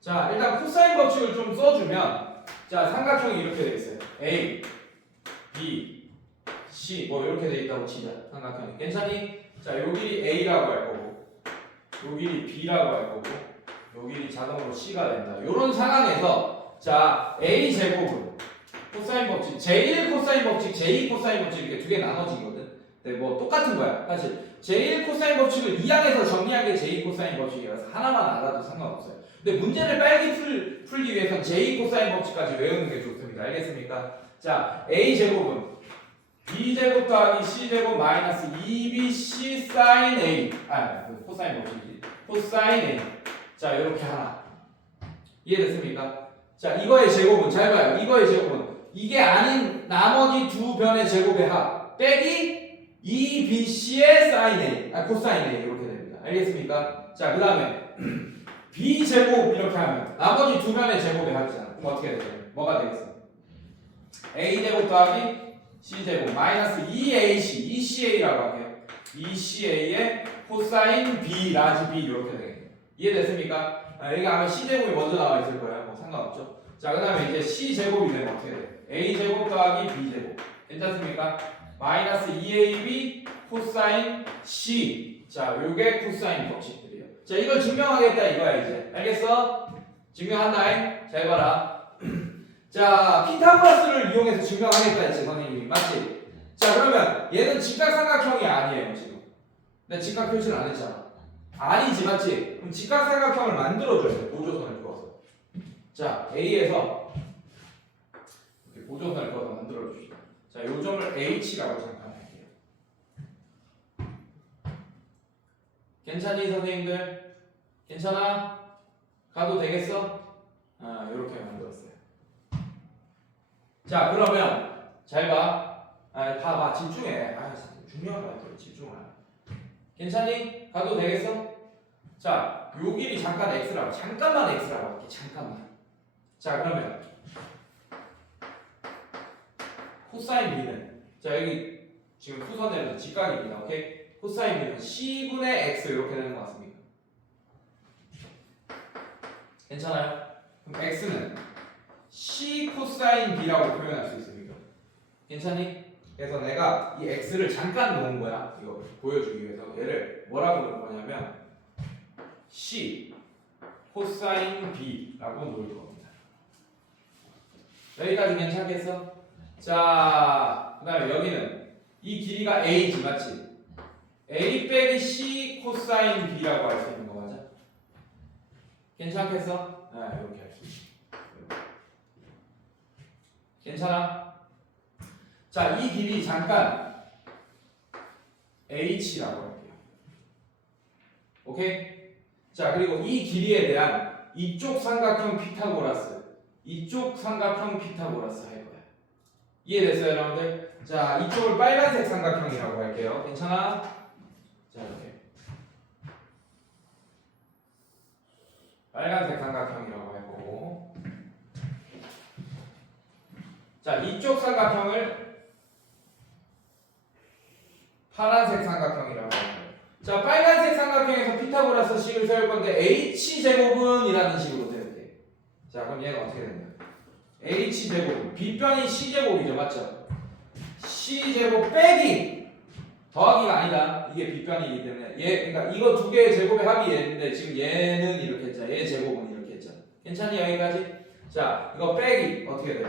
자, 일단 코사인 법칙을 좀 써주면 자, 삼각형이 이렇게 돼 있어요. A, B, C 뭐 이렇게 돼 있다고 치자. 삼각형이. 괜찮니? 자, 요 길이 A라고 할 거고, 요 길이 B라고 할 거고, 요 길이 자동으로 C가 된다. 요런 상황에서 자, A 제곱은 코사인 법칙, 제1 코사인 법칙, 제2 코사인 법칙 이렇게 두 개 나눠지거든. 근데 뭐 똑같은 거야. 사실 제1 코사인 법칙을 2항에서 정리한 게 제2 코사인 법칙이라서 하나만 알아도 상관없어요. 근데 문제를 빨리 풀기 위해선 제2 코사인 법칙까지 외우는 게 좋습니다. 알겠습니까? 자, A 제곱은 B 제곱 더하기 C 제곱 마이너스 2BC 사인 A. 코사인 법칙이지. 코사인 A. 자, 이렇게 하나. 이해됐습니까? 자, 이거의 제곱은 잘 봐요. 이거의 제곱은 이게 아닌 나머지 두 변의 제곱의 합 빼기 2BC의 사인 A, 코사인 A 이렇게 됩니다. 알겠습니까? 자, 그 다음에 B 제곱 이렇게 하면 나머지 두 변의 제곱의 합이잖아. 그럼 어떻게 되죠? 뭐가 되겠어? A 제곱 더하기 C 제곱 마이너스 2AC, ECA라고 할게요. ECA의 코사인 B, 라지 B 이렇게 되겠네요. 이해됐습니까? 여기 아마 C 제곱이 먼저 나와 있을 거예요. 뭐 상관없죠. 자, 그 다음에 이제 C 제곱이 되면 어떻게 돼? A 제곱 더하기 B 제곱. 괜찮습니까? 마이너스 2AB 코사인 C. 자, 요게 코사인 법칙들이에요. 자, 이걸 증명하겠다 이거야 이제. 알겠어? 증명한다. 잘 봐라. 자, 피타고라스를 이용해서 증명하겠다 했지 선생님이. 맞지? 자, 그러면 얘는 직각삼각형이 아니에요 지금. 내가 직각 표시를 안 했잖아. 아니지, 맞지? 그럼 직각삼각형을 만들어줘야 돼. 보조선을 그어서. 자, A에서 이렇게 보조선을 그어서 만들어줍시다. 자, 요 점을 H라고 잠깐 할게요. 괜찮니 선생님들? 괜찮아? 가도 되겠어? 요렇게 만들었어요. 자, 그러면 잘 봐. 봐봐. 집중해. 중요한 거야. 집중을. 괜찮니? 가도 되겠어? 자, 요 길이 잠깐 x라고. 잠깐만 x라고 할게. 잠깐만. 자, 그러면 코사인 b는 자, 여기 지금 수선에는 직각입니다. 오케이? 코사인 b는 c분의 x 이렇게 되는 것 같습니다. 괜찮아요? 그럼 x는 c 코사인 b라고 표현할 수 있습니다. 괜찮니? 그래서 내가 이 x를 잠깐 놓은 거야. 이거 보여주기 위해서 얘를 뭐라고 놓은 거냐면 c 코사인 b라고 놓을 겁니다. 여기까지 괜찮겠어? 자, 그 다음에 여기는 이 길이가 a지, 맞지? a 빼기 c 코사인 b라고 할 수 있는 거 맞아? 괜찮겠어? 이렇게 할 수 있어. 괜찮아? 자, 이 길이 잠깐 h라고 할게요. 오케이? 자, 그리고 이 길이에 대한 이쪽 삼각형 피타고라스 할 거야. 이해됐어요, 여러분들? 자, 이쪽을 빨간색 삼각형이라고 할게요. 괜찮아? 자, 이렇게 빨간색 삼각형이라고 할 거고, 자, 이쪽 삼각형을 파란색 삼각형이라고 할게요. 자, 빨간색 삼각형에서 피타고라스 식을 세울 건데 h제곱은 이라는 식으로 세울게. 자, 그럼 얘가 어떻게 된다? h제곱, 빗변이 c제곱이죠, 맞죠? c제곱 빼기 더하기가 아니다. 이게 빗변이기 때문에 그러니까 이거 두 개의 제곱의 합이 얘인데 지금 얘는 이렇게 했잖아. 얘 제곱은 이렇게 했잖아. 괜찮니 여기까지? 자, 이거 빼기 어떻게 돼요?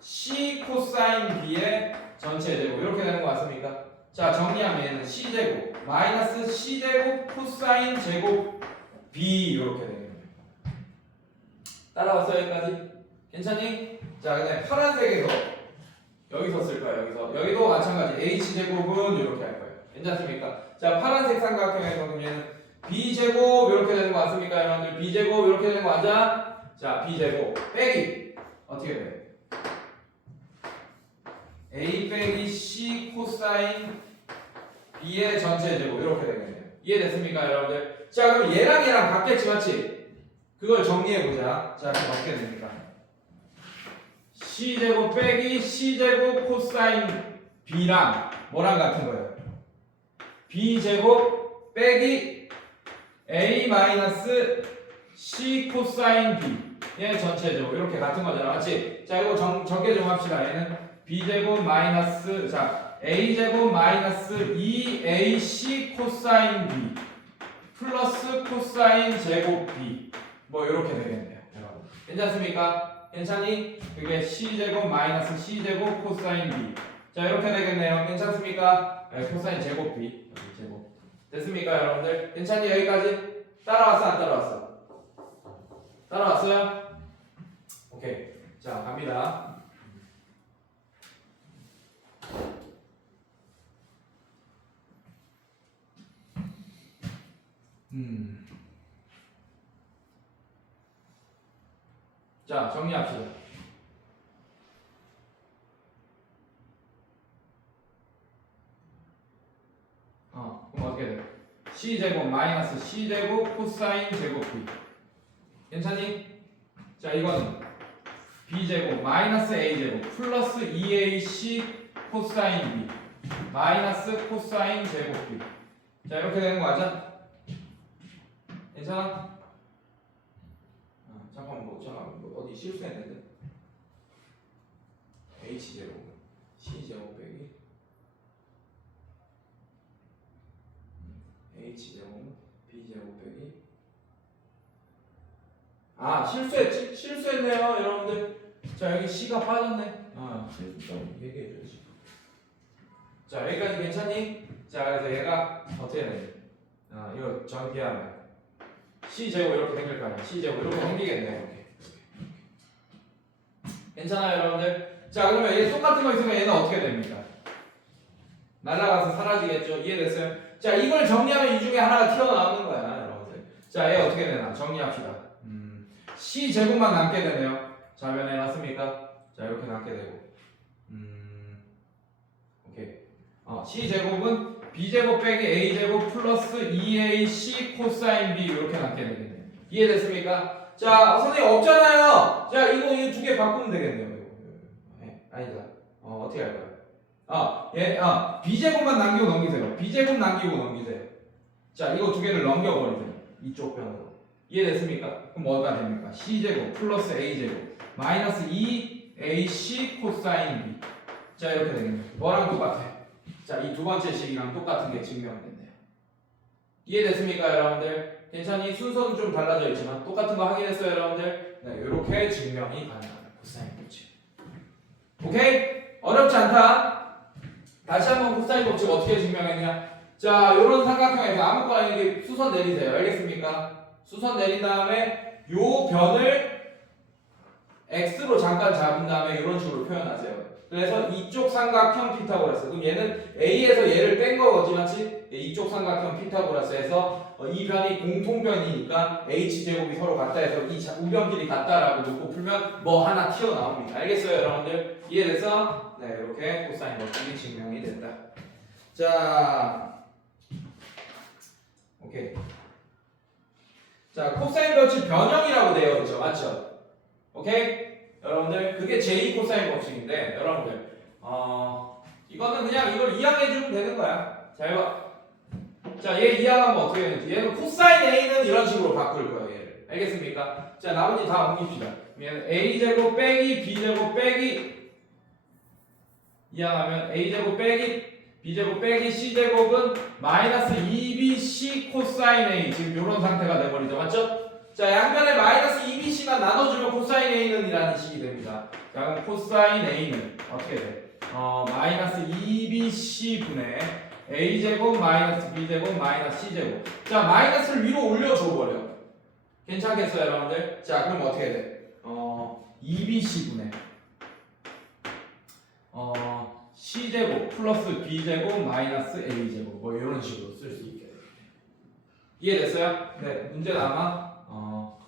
c 코사인 b의 전체 제곱 이렇게 되는 거 맞습니까? 자, 정리하면 얘는 c제곱 마이너스 c제곱 코사인 제곱 b 이렇게 되는 거예요. 따라왔어요 여기까지? 괜찮니? 자, 그다음에 파란색에서 여기서 쓸 거야. 여기도 마찬가지 h제곱은 이렇게 할 거예요. 괜찮습니까? 자, 파란색 삼각형에서는 얘는 b제곱 이렇게 되는 거 맞습니까 여러분들? b제곱 이렇게 되는 거 맞아? 자, b제곱 빼기 어떻게 돼? a 빼기 c 코사인 b의 전체 제곱 이렇게 되겠네요. 이해됐습니까 여러분들? 자, 그럼 얘랑 같겠지, 맞지? 그걸 정리해보자. 자, 그럼 어떻게 됩니까? c제곱 빼기 c제곱 코사인 b랑 뭐랑 같은 거예요? b제곱 빼기 a 마이너스 c 코사인 b 얘 전체제곱 이렇게 같은 거잖아, 맞지? 자 이거 전개 좀 합시다. 얘는 b제곱 마이너스 자 a제곱 마이너스 2ac 코사인 b 플러스 코사인 제곱 b 뭐 이렇게 되겠네요. 여러분 괜찮습니까? 괜찮니? 그게 c제곱 마이너스 c제곱 코사인 b 자 이렇게 되겠네요. 괜찮습니까? 네, 코사인 제곱 b 제곱 됐습니까 여러분들? 괜찮니 여기까지? 따라왔어 안 따라왔어? 따라왔어요? 오케이 자 갑니다. 자 정리합시다. 그럼 어떻게 돼? c제곱 마이너스 c제곱 코사인 제곱 b 괜찮니? 자 이거는 b제곱 마이너스 a제곱 플러스 2ac 코사인 b 마이너스 코사인 제곱 b 자 이렇게 되는 거 맞아? 괜찮아? 잠깐만 뭐 어디 실수했는데 h제곱 c제곱 빼기 h제곱 b제곱 빼기 실수했네요 여러분들. 자 여기 c가 빠졌네. 실수 좀 얘기해줘야지. 자 여기까지 괜찮니? 자 그래서 얘가 어떻게 되니? 이거 전개하면 c제곱 이렇게 생길 거 아니야. c제곱 이렇게 생기겠네 이렇게. 괜찮아요 여러분들? 자 그러면 얘 똑같은 거 있으면 얘는 어떻게 됩니까? 날아가서 사라지겠죠. 이해됐어요? 자 이걸 정리하면 이 중에 하나가 튀어나오는 거야 여러분들. 자 얘 어떻게 되나 정리합시다. c제곱만 남게 되네요. 자변에 놨습니까? 자 이렇게 남게 되고 오케이. c제곱은 b제곱 빼기 a제곱 플러스 2ac 코사인 b 이렇게 남게 되겠네요. 이해됐습니까? 자 선생님 없잖아요. 자 이거 두 개 바꾸면 되겠네요. 아니다. 어떻게 할까요? b제곱만 남기고 넘기세요. b제곱 남기고 넘기세요. 자 이거 두 개를 넘겨버리세요. 이쪽 변으로. 이해됐습니까? 그럼 뭐가 됩니까? c제곱 플러스 a제곱 마이너스 2ac 코사인 b 자 이렇게 되겠네요. 뭐랑 똑같아? 자 이 두 번째 식이랑 똑같은 게 증명됐네요. 이해됐습니까 여러분들? 괜찮니? 순서는 좀 달라져 있지만 똑같은 거 확인했어요 여러분들? 네 이렇게 증명이 가능합니다. 코사인 법칙. 오케이? 어렵지 않다. 다시 한번 코사인 법칙 어떻게 증명했냐? 자 요런 삼각형에서 아무거나 이렇게 수선 내리세요. 알겠습니까? 수선 내린 다음에 요 변을 x로 잠깐 잡은 다음에 이런 식으로 표현하세요. 그래서 이쪽 삼각형 피타고라스. 그럼 얘는 a에서 얘를 뺀 거거지, 맞지? 이쪽 삼각형 피타고라스에서 이 변이 공통변이니까 h 제곱이 서로 같다 해서 이 우변끼리 같다라고 놓고 풀면 뭐 하나 튀어나옵니다. 알겠어요, 여러분들? 이해돼서 네 이렇게 코사인 법칙이 증명이 된다. 자, 오케이. 자, 코사인 법칙 변형이라고 되어 있죠. 맞죠? 오케이? 여러분들, 그게 제2 코사인 법칙인데, 여러분들, 이거는 그냥 이걸 이항해주면 되는 거야. 잘 봐. 자, 얘 이항하면 어떻게 되는지. 얘는 코사인 A는 이런 식으로 바꿀 거예요, 얘를. 알겠습니까? 자, 나머지 다 옮깁시다. 얘는 A제곱 빼기 B제곱 빼기, 이항하면 A제곱 빼기 b제곱 빼기 c제곱은 마이너스 2bc 코사인 a 지금 이런 상태가 돼버리죠. 맞죠? 자 양변에 마이너스 2bc만 나눠주면 코사인 a는 이라는 식이 됩니다. 자 그럼 코사인 a는 어떻게 돼? 마이너스 2bc분의 a제곱 마이너스 b제곱 마이너스 c제곱 자 마이너스를 위로 올려줘버려. 괜찮겠어요 여러분들? 자 그럼 어떻게 돼? 2bc분의 c제곱 플러스 b제곱 마이너스 a제곱 뭐 이런 식으로 쓸 수 있게 됩니다. 이해됐어요? 네 문제는 아마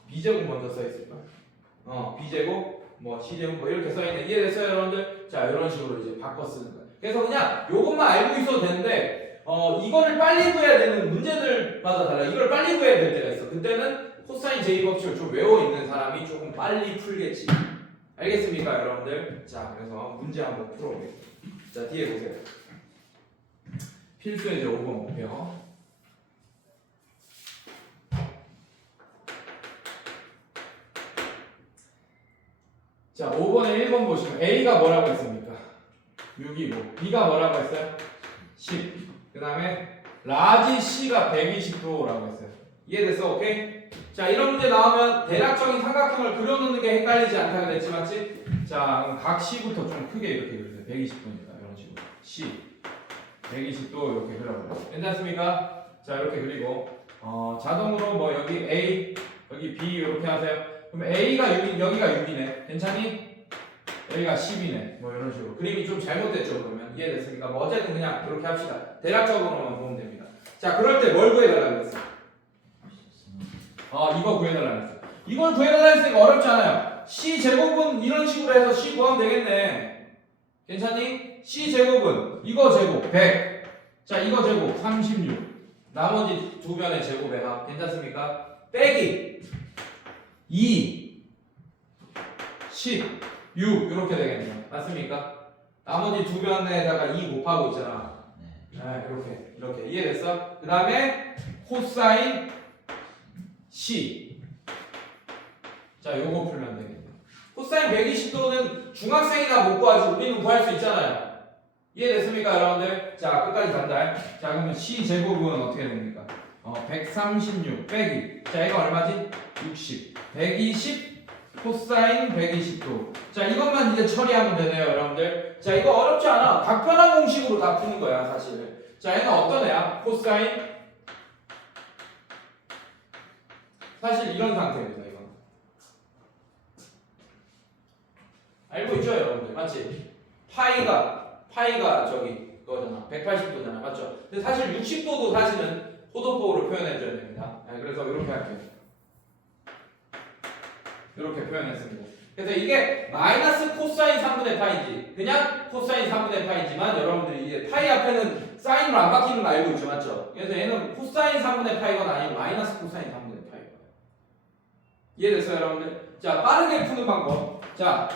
b제곱 먼저 써있을 거예요. b제곱 뭐 c제곱 뭐 이렇게 써있네. 이해됐어요 여러분들? 자 이런 식으로 이제 바꿔 쓰는 거예요. 그래서 그냥 요것만 알고 있어도 되는데 이거를 빨리 구해야 되는 문제들마다 달라. 이걸 빨리 구해야 될 때가 있어. 그때는 코사인 제2법칙을 좀 외워 있는 사람이 조금 빨리 풀겠지. 알겠습니까 여러분들? 자 그래서 문제 한번 풀어보겠습니다. 자 뒤에 보세요. 필수의 제 5번 목표. 자, 5번에 1번 보시면 A가 뭐라고 했습니까? 6이고 B가 뭐라고 했어요? 10. 그 다음에 라지 C가 120도라고 했어요. 이해됐어? 오케이? 자, 이런 문제 나오면 대략적인 삼각형을 그려놓는 게 헷갈리지 않다고 그랬지, 맞지? 자, 그럼 각 C부터 좀 크게 이렇게 그려주세요. 120도니까 이런 식으로 C 120도 이렇게 그려보세요. 괜찮습니까? 자, 이렇게 그리고 자동으로 뭐 여기 A, 여기 B 이렇게 하세요. 그럼 A가 6, 여기가 6이네. 괜찮니? 여기가 10이네. 뭐 이런 식으로. 그림이 좀 잘못됐죠, 그러면. 이해됐습니까? 뭐 어쨌든 그냥 그렇게 합시다. 대략적으로만 보면 됩니다. 자, 그럴 때 뭘 구해달라고 했어? 이거 구해달라고 했어. 이걸 구해달라고 했으니까 어렵지 않아요. C 제곱은 이런 식으로 해서 C 구하면 되겠네. 괜찮니? C 제곱은 이거 제곱 100. 자, 이거 제곱 36. 나머지 두 변의 제곱의 합. 괜찮습니까? 빼기 2 10 6 이렇게 되겠네요. 맞습니까? 나머지 두 변에다가 2 곱하고 있잖아. 네, 이렇게 이해됐어? 그 다음에 코사인 C. 자, 요거 풀면 되겠네. 코사인 120도는 중학생이나 못 구하지 우리는 구할 수 있잖아요. 이해됐습니까, 여러분들? 자, 끝까지 간다. 자, 그러면 C 제곱은 어떻게 됩니까? 136 빼기. 자, 이거 얼마지? 60. 120 코사인 120도. 자, 이것만 이제 처리하면 되네요, 여러분들. 자, 이거 어렵지 않아. 각편한 공식으로 다 푸는 거야, 사실. 자, 얘는 어떤 애야? 코사인. 사실 이런 상태입니다, 이건. 알고 있죠, 여러분들? 맞지? 파이가 저기 그거잖아. 180도잖아. 맞죠? 근데 사실 60도도 사실은 호도법으로 표현해줘야 됩니다. 네, 그래서 이렇게 할게요. 이렇게 표현했습니다. 그래서 이게 마이너스 코사인 3분의 파이지. 그냥 코사인 3분의 파이지만 여러분들이 이제 파이 앞에는 사인으로 안 바뀌는 거 알고 있죠. 맞죠? 그래서 얘는 코사인 3분의 파이건 아니고 마이너스 코사인 3분의 파이건. 이해됐어요, 여러분들? 자, 빠르게 푸는 방법. 자,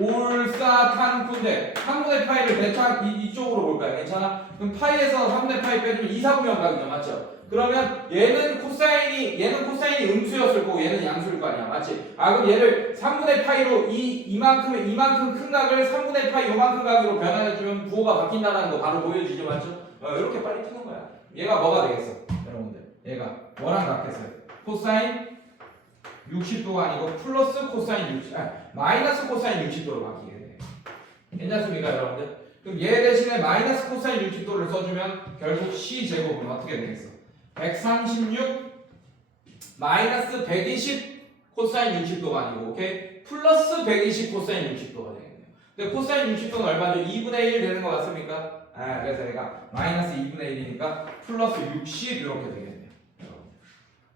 올사탄분대 3분의 파이를 대창 이쪽으로 볼까요? 괜찮아? 그럼 파이에서 3분의 파이 빼주면 2, 4분의 0각이죠. 맞죠? 그러면 얘는 코사인이 음수였을 거고 얘는 양수일 거 아니야. 맞지? 그럼 얘를 3분의 파이로 이만큼 큰 각을 3분의 파이 요만큼 각으로 변환해주면 부호가 바뀐다는 거 바로 보여주죠. 맞죠? 이렇게 빨리 푸는 거야. 얘가 뭐가 되겠어? 여러분들. 얘가 뭐랑 같겠어요? 코사인 60도가 아니고 플러스 코사인 60, 마이너스 코사인 60도로 바뀌게 돼요. 괜찮습니까, 여러분들? 그럼 얘 대신에 마이너스 코사인 60도를 써주면 결국 C 제곱은 어떻게 되겠어? 136 마이너스 120 코사인 60도가 아니고, 오케이? 플러스 120 코사인 60도가 되겠네요. 근데 코사인 60도는 얼마죠? 2분의 1 되는 거 맞습니까? 그래서 얘가 마이너스 2분의 1이니까 플러스 60 이렇게 되겠네요.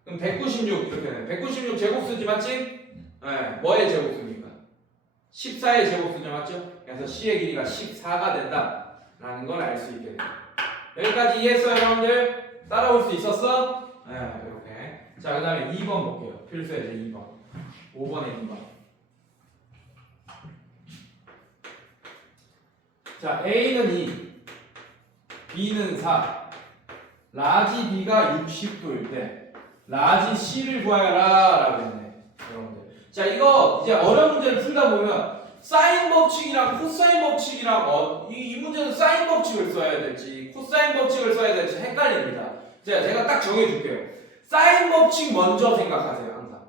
그럼 196 이렇게 되네. 196 제곱수지 맞지? 뭐의 제곱수입니까? 14의 제곱수죠 맞죠? 그래서 C의 길이가 14가 된다라는 걸 알 수 있게 돼요. 여기까지 이해했어요, 여러분들? 따라올 수 있었어? 이렇게. 자, 그 다음에 2번 볼게요. 필수예제 2번. 5번에 2번. 자, A는 2, B는 4, 라지 B가 60도일 때 라지 C를 구하여라 라고 했네, 여러분들. 자, 이거 이제 어려운 문제를 풀다 보면 사인 법칙이랑 코사인 법칙이랑 이 문제는 사인 법칙을 써야 될지 코사인 법칙을 써야 될지 헷갈립니다. 제가 딱 정해줄게요. 사인 법칙 먼저 생각하세요, 항상.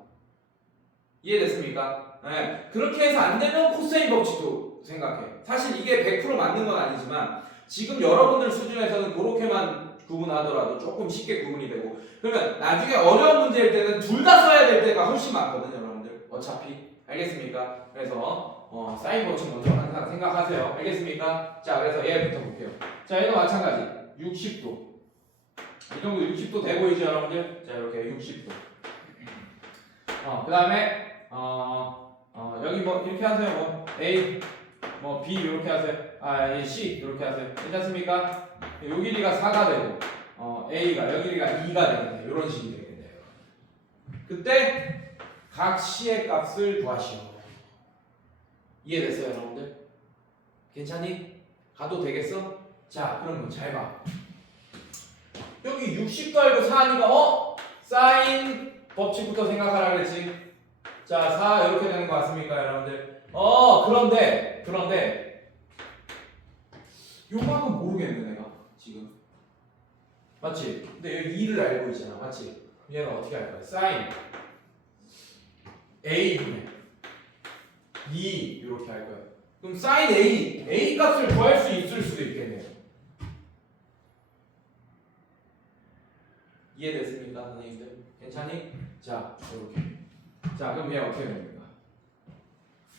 이해됐습니까? 네. 그렇게 해서 안 되면 코사인 법칙도 생각해. 사실 이게 100% 맞는 건 아니지만 지금 여러분들 수준에서는 그렇게만 구분하더라도 조금 쉽게 구분이 되고, 그러면 나중에 어려운 문제일 때는 둘 다 써야 될 때가 훨씬 많거든요, 여러분들. 어차피. 알겠습니까? 그래서 사인 법칙 먼저 항상 생각하세요. 알겠습니까? 자, 그래서 얘부터 볼게요. 자, 얘도 마찬가지. 60도. 이 정도 60도 돼 보이죠, 여러분들? 자, 이렇게 60도. 그 다음에 여기 뭐 이렇게 하세요. 뭐 A, 뭐 B 이렇게 하세요. C 이렇게 하세요. 괜찮습니까? 요 길이가 4가 되고 A가 여기 길이가 2가 되겠네요. 이런 식이 되겠네요. 그때 각 C의 값을 구하시오. 이해됐어요, 여러분들? 괜찮니? 가도 되겠어? 자, 그러면 잘 봐. 여기 60도 알고 4니까 사인 법칙부터 생각하라 그랬지. 자, 4 이렇게 되는 거 맞습니까, 여러분들? 그런데 요만은 모르겠네 내가 지금. 맞지? 근데 여기 2를 알고 있잖아. 맞지? 얘는 어떻게 할 거야? 사인 A분의 2 이렇게 할 거야. 그럼 사인 A 값을 구할 수 있을 수도 있겠네요. 이해됐습니까 선생님들? 괜찮니? 자 이렇게. 자 그럼 얘 어떻게 됩니까?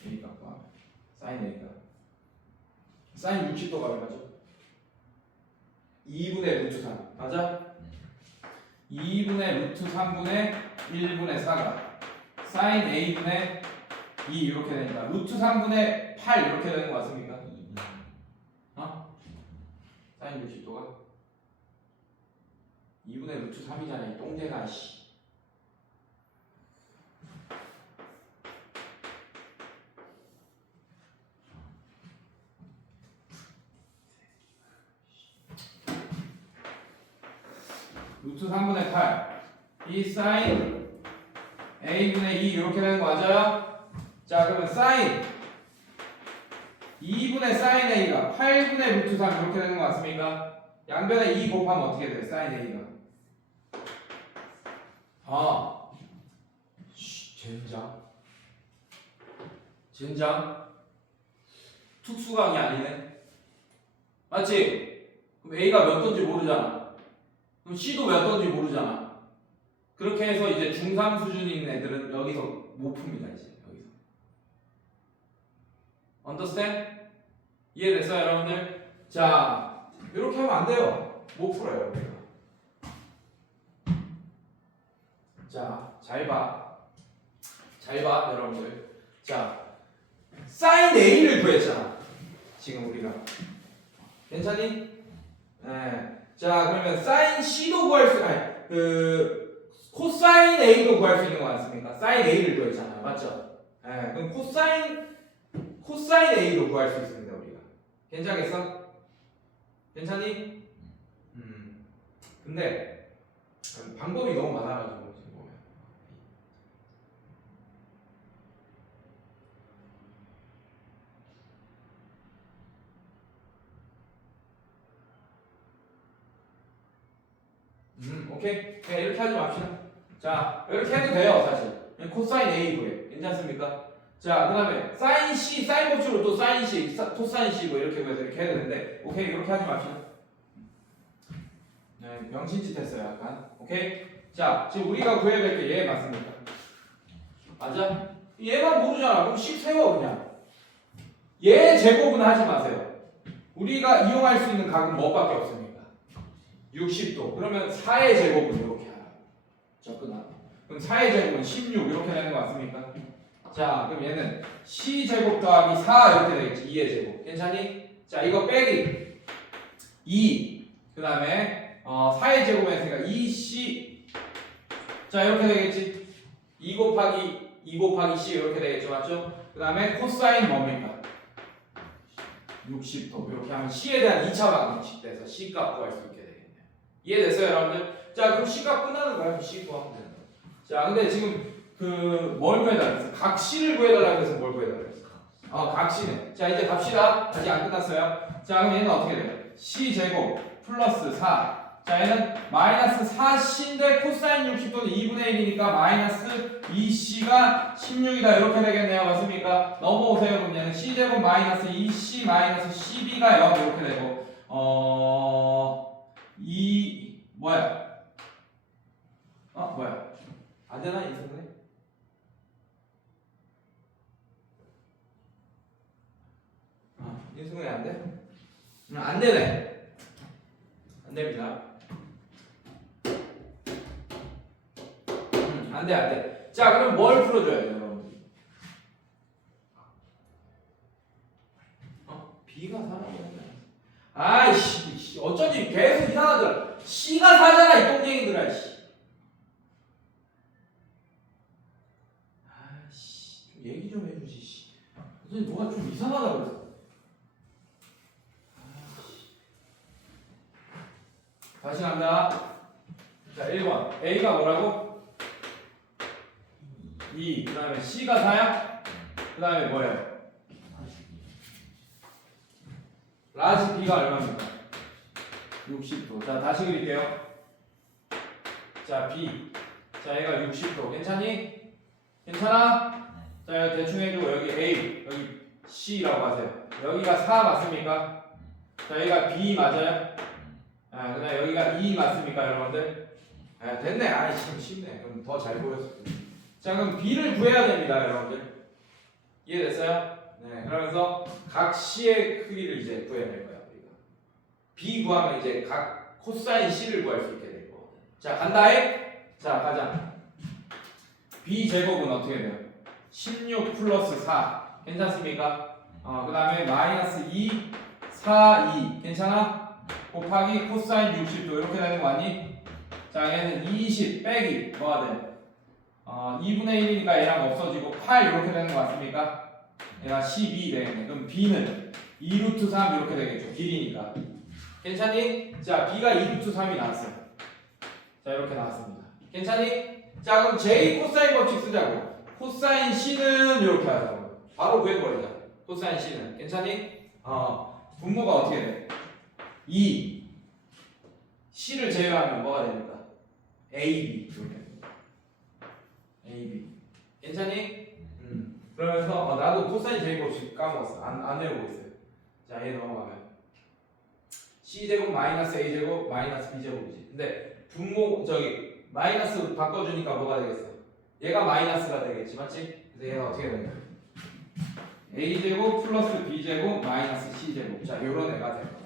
A 값과 사인 A 값. 사인 60도가 얼마죠? 2분의 루트 3 맞아? 2분의 루트 3분의 1분의 4가 사인 A분의 2 이렇게 되니까 루트 3분의 8 이렇게 되는 거 맞습니까? 사인 60도가 2분의 루트 3이잖아 이 똥대가 씨. 루트 3분의 8 이 사인 A분의 2 이렇게 되는 거 맞아요? 자 그러면 사인 2분의 사인 A가 8분의 루트 3 이렇게 되는 거 맞습니까? 양변에 2 곱하면 어떻게 돼요? 사인 A가 젠장 특수강이 아니네 맞지? 그럼 A가 몇 던지 모르잖아 그럼 C도 몇 던지 모르잖아 그렇게 해서 이제 중3 수준이 있는 애들은 여기서 못 풉니다 이제 여기서 understand? 이해됐어요 여러분들? 자 이렇게 하면 안 돼요 못 풀어요 우리가 자 잘 봐 여러분들 자 사인 A를 구했잖아 지금 우리가 괜찮니? 네. 자 그러면 사인 C도 구할 수 아니 코사인 A도 구할 수 있는 거 맞습니까? 사인 A를 구했잖아요 맞죠? 네. 그럼 코사인 A도 구할 수 있습니다 우리가 괜찮겠어? 괜찮니? 근데 방법이 너무 많아가지고 지금 보면 오케이 그냥 이렇게 하지 맙시다 자 이렇게 해도 돼요 사실 그냥 코사인 A 구해 괜찮습니까? 자 그 다음에 사인 C 사인 법칙으로 또 사인 C 코사인 C 뭐 이렇게 구해서 이렇게 해야 되는데 오케이 이렇게 하지 맙시다 네 명신짓 했어요 약간 오케이 자 지금 우리가 구해야 될 게 얘 맞습니까? 맞아? 얘만 모르잖아 그럼 10 세워 그냥 얘 제곱은 하지 마세요 우리가 이용할 수 있는 각은 뭐밖에 없습니까? 60도 그러면 4의 제곱은 이렇게 하라 접근하고 그럼 4의 제곱은 16 이렇게 되는 거 맞습니까? 자 그럼 얘는 C 제곱 더하기 4 이렇게 되겠지 2의 제곱 괜찮니? 자 이거 빼기 2 그 다음에 4의 제곱 했으니까 2C 자 이렇게 되겠지 2 곱하기 C 이렇게 되겠죠 맞죠? 그 다음에 코사인 뭡니까? 60도 이렇게 하면 C에 대한 2차 방정식 돼서 C 값 구할 수 있게 되겠네요 이해됐어요 여러분들? 자 그럼 C 값 끝나는 거야 C 구하면 되는 거야 자 근데 지금 뭘 구해달라 그랬어? 각C를 구해달라고 해서 뭘 구해달라 그랬어? 각C는 자 이제 갑시다 아직 안 끝났어요 자 그럼 얘는 어떻게 돼요? C제곱 플러스 4 자 얘는 마이너스 4C인데 코사인 60도는 2분의 1이니까 마이너스 2C가 16이다 이렇게 되겠네요 맞습니까? 넘어오세요 그럼 얘는 C제곱 마이너스 2C 마이너스 CB가 0 이렇게 되고 뭐야 안되나 인수분해? 인수분해 안돼? 안되네 안됩니다 안돼 자 그럼 뭘 풀어줘야 돼요 여러분들? B가 4라고 아이씨 어쩐지 계속 이상하더라 C가 4잖아 이 똥쟁이들아 아이씨 좀 얘기 좀 해주지 어쩐지 뭐가 좀 이상하다 그랬어 다시 갑니다 자 1번 A가 뭐라고? 2 그 다음에 C가 4야? 그 다음에 뭐예요? 라지 B가 얼마입니까? 60도. 자, 다시 그릴게요. 자, B. 자, 얘가 60도. 괜찮니? 괜찮아? 자, 이거 대충 해주고 여기 A, 여기 C라고 하세요. 여기가 4 맞습니까? 자, 여기가 B 맞아요? 아, 그다음 여기가 E 맞습니까, 여러분들? 아, 됐네. 아이, 쉽네. 그럼 더 잘 보였을 텐데. 자, 그럼 B를 구해야 됩니다, 여러분들. 이해됐어요? 네. 그러면서 각 C의 크기를 이제 구해낼 거야, 우리가. B 구하면 이제 각 코사인 C를 구할 수 있게 되고. 자, 간다해. 자, 가자. B 제곱은 어떻게 돼요? 16 플러스 4. 괜찮습니까? 그 다음에 마이너스 2, 4, 2. 괜찮아? 곱하기 코사인 60도. 이렇게 되는 거 맞니? 자, 얘는 20 빼기 뭐가 돼? 2분의 1이니까 얘랑 없어지고 8 이렇게 되는 거 맞습니까? 얘가 12 되겠네. 그럼 B는 2루트 3 이렇게 되겠죠. 길이니까. 괜찮니? 자, B가 2루트 3이 나왔어요. 자, 이렇게 나왔습니다. 괜찮니? 자, 그럼 J 코사인 법칙 쓰자고. 코사인 C는 이렇게 하자고. 바로 구해버리자. 코사인 C는. 괜찮니? 분모가 어떻게 돼? 2. C를 제외하면 뭐가 됩니까? AB. 이렇게. AB. 괜찮니? 그러면서 나도 코사인 제곱 법칙 까먹었어. 안 외우고 있어요. 자, 얘 넘어가면 C제곱 마이너스 A제곱 마이너스 B제곱이지. 근데 분모 저기 마이너스 바꿔주니까 뭐가 되겠어? 얘가 마이너스가 되겠지, 맞지? 그래서 얘가 어떻게 되냐? A제곱 플러스 B제곱 마이너스 C제곱. 자, 요런 애가 될 거다.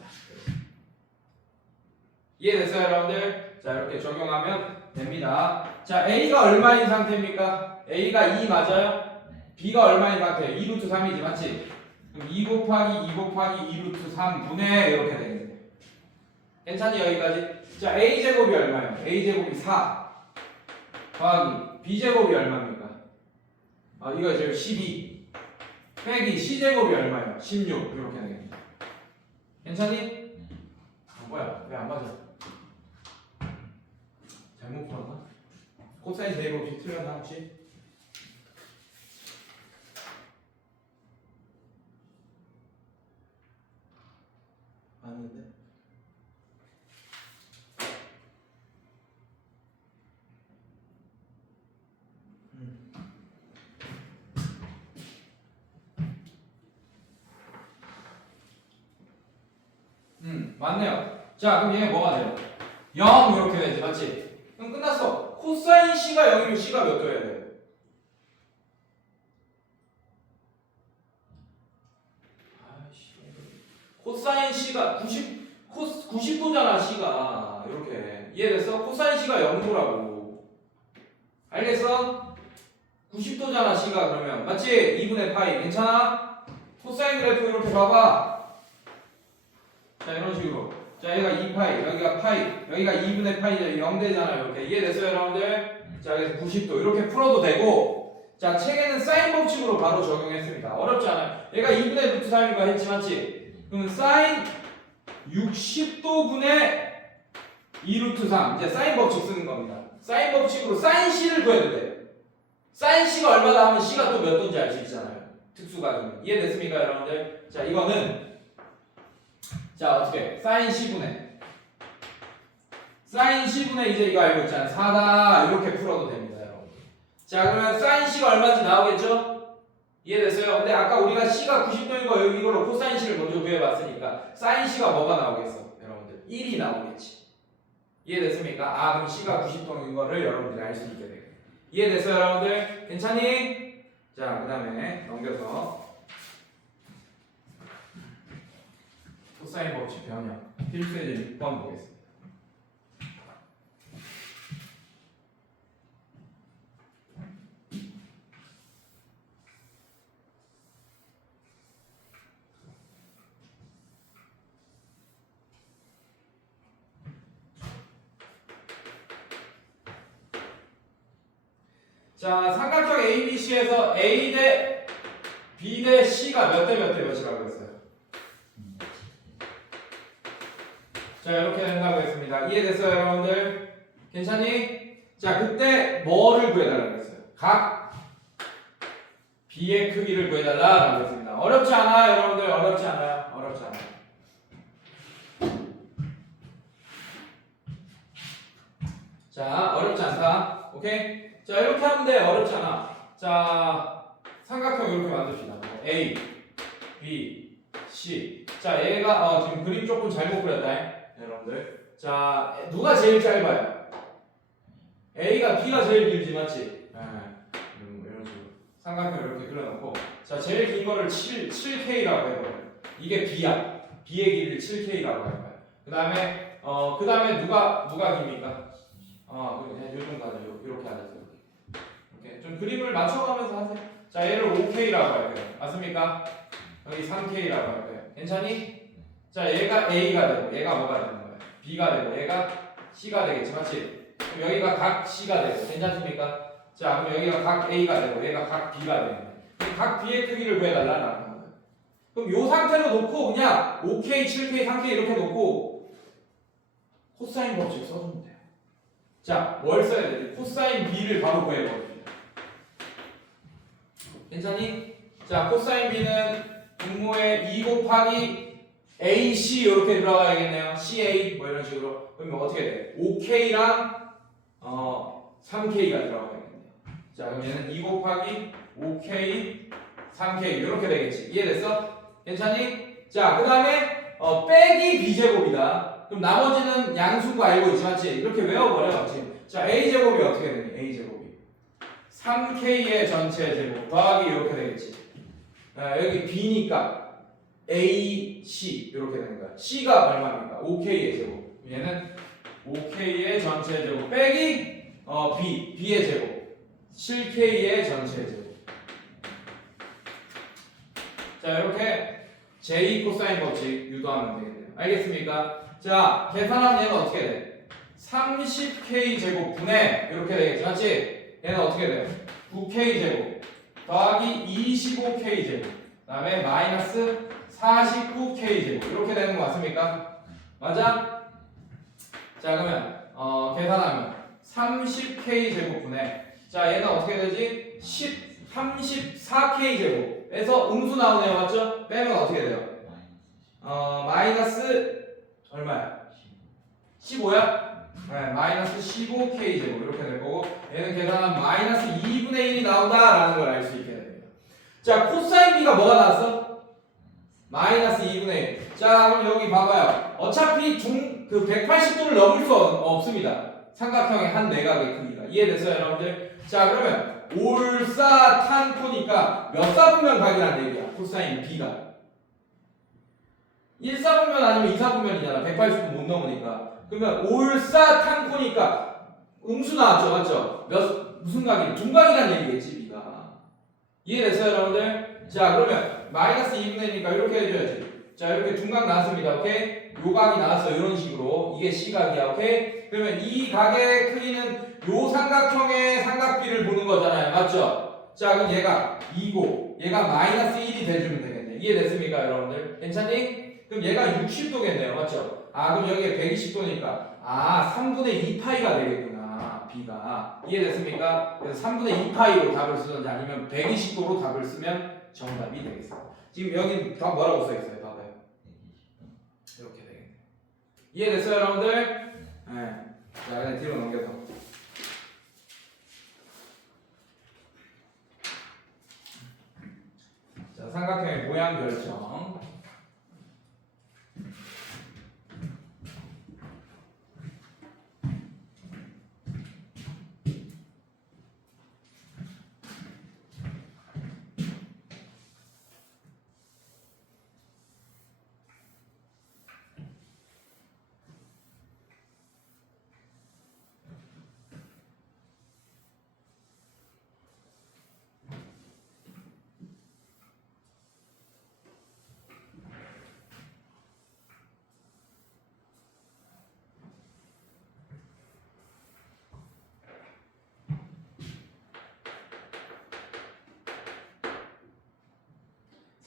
이해됐어요, 여러분들? 자, 이렇게 적용하면 됩니다. 자, A가 얼마인 상태입니까? A가 2 맞아요? B가 얼마인 상태예요? 2루트 3이지, 맞지? 그럼 2 곱하기 2 곱하기 2루트 3분의 이렇게 되겠네. 괜찮니, 여기까지? 자, A제곱이 얼마예요? A제곱이 4 더하기 B제곱이 얼마입니까? 이거 지금 12 빼기 C제곱이 얼마예요? 16 이렇게 되겠네. 괜찮니? 뭐야, 왜 안 맞아? 잘못 풀었나? 코사인 제곱 혹시 틀렸나 혹시? 맞는데? 맞네요. 자, 그럼 얘가 뭐가 돼요? 0 이렇게 되지, 맞지? 그럼 끝났어. 코사인 C가 0이면 C가 몇 도여야 돼요? 코사인 C가 90도잖아, C가. 이렇게. 이해됐어? 코사인 C가 0도라고. 알겠어? 90도잖아, C가 그러면. 맞지? 2분의 파이. 괜찮아? 코사인 그래프 이렇게 봐봐. 자, 이런 식으로. 자, 여기가 2파이, 여기가 파이, 여기가 2분의 파이, 0되잖아요. 이렇게. 이해됐어요, 여러분들? 자, 그래서 90도. 이렇게 풀어도 되고, 자, 책에는 사인 법칙으로 바로 적용했습니다. 어렵지 않아요. 얘가 2분의 루트 3인가 했지, 맞지? 그럼 사인 60도분의 2루트 3. 이제 사인 법칙 쓰는 겁니다. 사인 법칙으로 사인 C를 구해도 돼. 사인 C가 얼마다 하면 C가 또 몇 도인지 알 수 있잖아요. 특수각이면. 이해됐습니까, 여러분들? 자, 이거는 자, 어떻게? 사인 C분의 이제 이거 알고 있잖아요. 4다 이렇게 풀어도 됩니다, 여러분. 자, 그러면 사인 C가 얼마인지 나오겠죠? 이해됐어요? 근데 아까 우리가 C가 90도인 거 이걸로 코사인 C를 먼저 구해봤으니까 사인 C가 뭐가 나오겠어, 여러분들? 1이 나오겠지. 이해됐습니까? 그럼 C가 90도인 거를 여러분들이 알 수 있게 돼요. 이해됐어요, 여러분들? 괜찮니? 자, 그 다음에 넘겨서 코사인 법칙 변형 필수예제 6번 보겠습니다. 자, 삼각형 ABC에서 A 대 B 대 C가 몇 대 몇이라고 했어요? 자, 이렇게 된다고 했습니다. 이해됐어요, 여러분들? 괜찮니? 자, 그때 뭐를 구해달라고 했어요? 각 B의 크기를 구해달라고 했습니다. 어렵지 않아요, 여러분들? 어렵지 않아요? 어렵지 않아요. 자, 어렵지 않다. 오케이? 자, 이렇게 하면 돼. 어렵지 않아. 자, 삼각형 이렇게 만듭시다. A, B, C. 자, 얘가 지금 그림 조금 잘못 그렸다. 여러분들. 자, 누가 제일 짧아요? A가 B가 제일 길지, 맞지? 이런 식으로 삼각형 이렇게 그려놓고, 자, 제일 긴 거를 7K라고 해봐요. 이게 B야. B의 길이를 7K라고 해봐요. 그 다음에 누가 깁니까? 그냥 요 정도 하자. 이렇게 하자. 이렇게 좀 그림을 맞춰가면서 하세요. 자, 얘를 5K라고 할게요. 맞습니까? 여기 3K라고 할게요. 괜찮니? 자, 얘가 A가 되고, 얘가 뭐가 되는 거예요? B가 되고, 얘가 C가 되겠지, 맞지? 그럼 여기가 각 C가 되고, 괜찮습니까? 자, 그럼 여기가 각 A가 되고, 얘가 각 B가 되는 거예요. 각 B의 크기를 구해달라는 거예요. 그럼 요 상태로 놓고 그냥 5K, 7K, 3K 이렇게 놓고 코사인 법칙 써주면 돼요. 자, 뭘 써야 되지? 코사인 B를 바로 구해버립니다. 괜찮니? 자, 코사인 B는 분모에 2 곱하기 AC 이렇게 들어가야겠네요. CA 뭐 이런 식으로. 그러면 어떻게 돼? 5K랑 3K가 들어가야겠네요. 자, 그럼 얘는 2 곱하기 5K 3K 이렇게 되겠지. 이해됐어? 괜찮니? 자, 그 다음에 빼기 B제곱이다. 그럼 나머지는 양수인 거 알고 있지, 맞지? 이렇게 외워버려, 맞지? 자, A제곱이 어떻게 되니? A제곱이 3K의 전체 제곱 더하기 이렇게 되겠지. 여기 B니까 AC 이렇게 되는 거야. C가 얼마입니까? 5K의 제곱. 얘는 5K의 전체 제곱 빼기 B의 제곱 7K의 전체 제곱. 자, 이렇게 J 코사인 법칙 유도하면 되겠네요. 알겠습니까? 자, 계산하면 얘는 어떻게 돼? 30K 제곱 분의 이렇게 되겠지, 맞지? 얘는 어떻게 돼요? 9K 제곱 더하기 25K 제곱 그 다음에 마이너스 49K 제곱 이렇게 되는 거 맞습니까? 맞아? 자, 그러면 계산하면 30K 제곱분의 자, 얘는 어떻게 되지? 34K 제곱에서 음수 나오네요, 맞죠? 빼면 어떻게 돼요? 마이너스 얼마야? 15야? 네, 마이너스 15K 제곱 이렇게 될 거고 얘는 계산하면 마이너스 2분의 1이 나온다라는 걸 알 수 있게 됩니다. 자, 코사인 B가 뭐가 나왔어? 마이너스 2분의 1. 자, 그럼 여기 봐봐요. 어차피 180도를 넘을 수 없습니다. 삼각형의 한 내각의 크기가. 이해됐어요, 여러분들? 자, 그러면 올사탄코니까 몇 사분면 각이라는 얘기야? 코사인 B가 1사분면 아니면 2사분면이잖아. 180도 못 넘으니까. 그러면 올사탄코니까 음수 나왔죠, 맞죠? 무슨 각이? 둔각이라는 얘기겠지, B가. 이해됐어요, 여러분들? 자, 그러면 마이너스 2분의 1이니까 이렇게 해줘야지. 자, 이렇게 둔각 나왔습니다, 오케이? 요 각이 나왔어, 이런 식으로. 이게 C각이야, 오케이? 그러면 이 각의 크기는 요 삼각형의 삼각비를 보는 거잖아요, 맞죠? 자, 그럼 얘가 2고 얘가 마이너스 1이 돼주면 되겠네. 이해됐습니까, 여러분들? 괜찮니? 그럼 얘가 60도겠네요, 맞죠? 그럼 여기가 120도니까 3분의 2파이가 되겠구나, B가. 이해됐습니까? 그래서 3분의 2파이로 답을 쓰든지 아니면 120도로 답을 쓰면 정답이 되겠습니다. 지금 여기 다 뭐라고 써있어요? 봐봐요. 이렇게 되겠네요. 이해됐어요, 여러분들? 네. 자, 그냥 뒤로 넘겨서. 자, 삼각형의 모양 결정.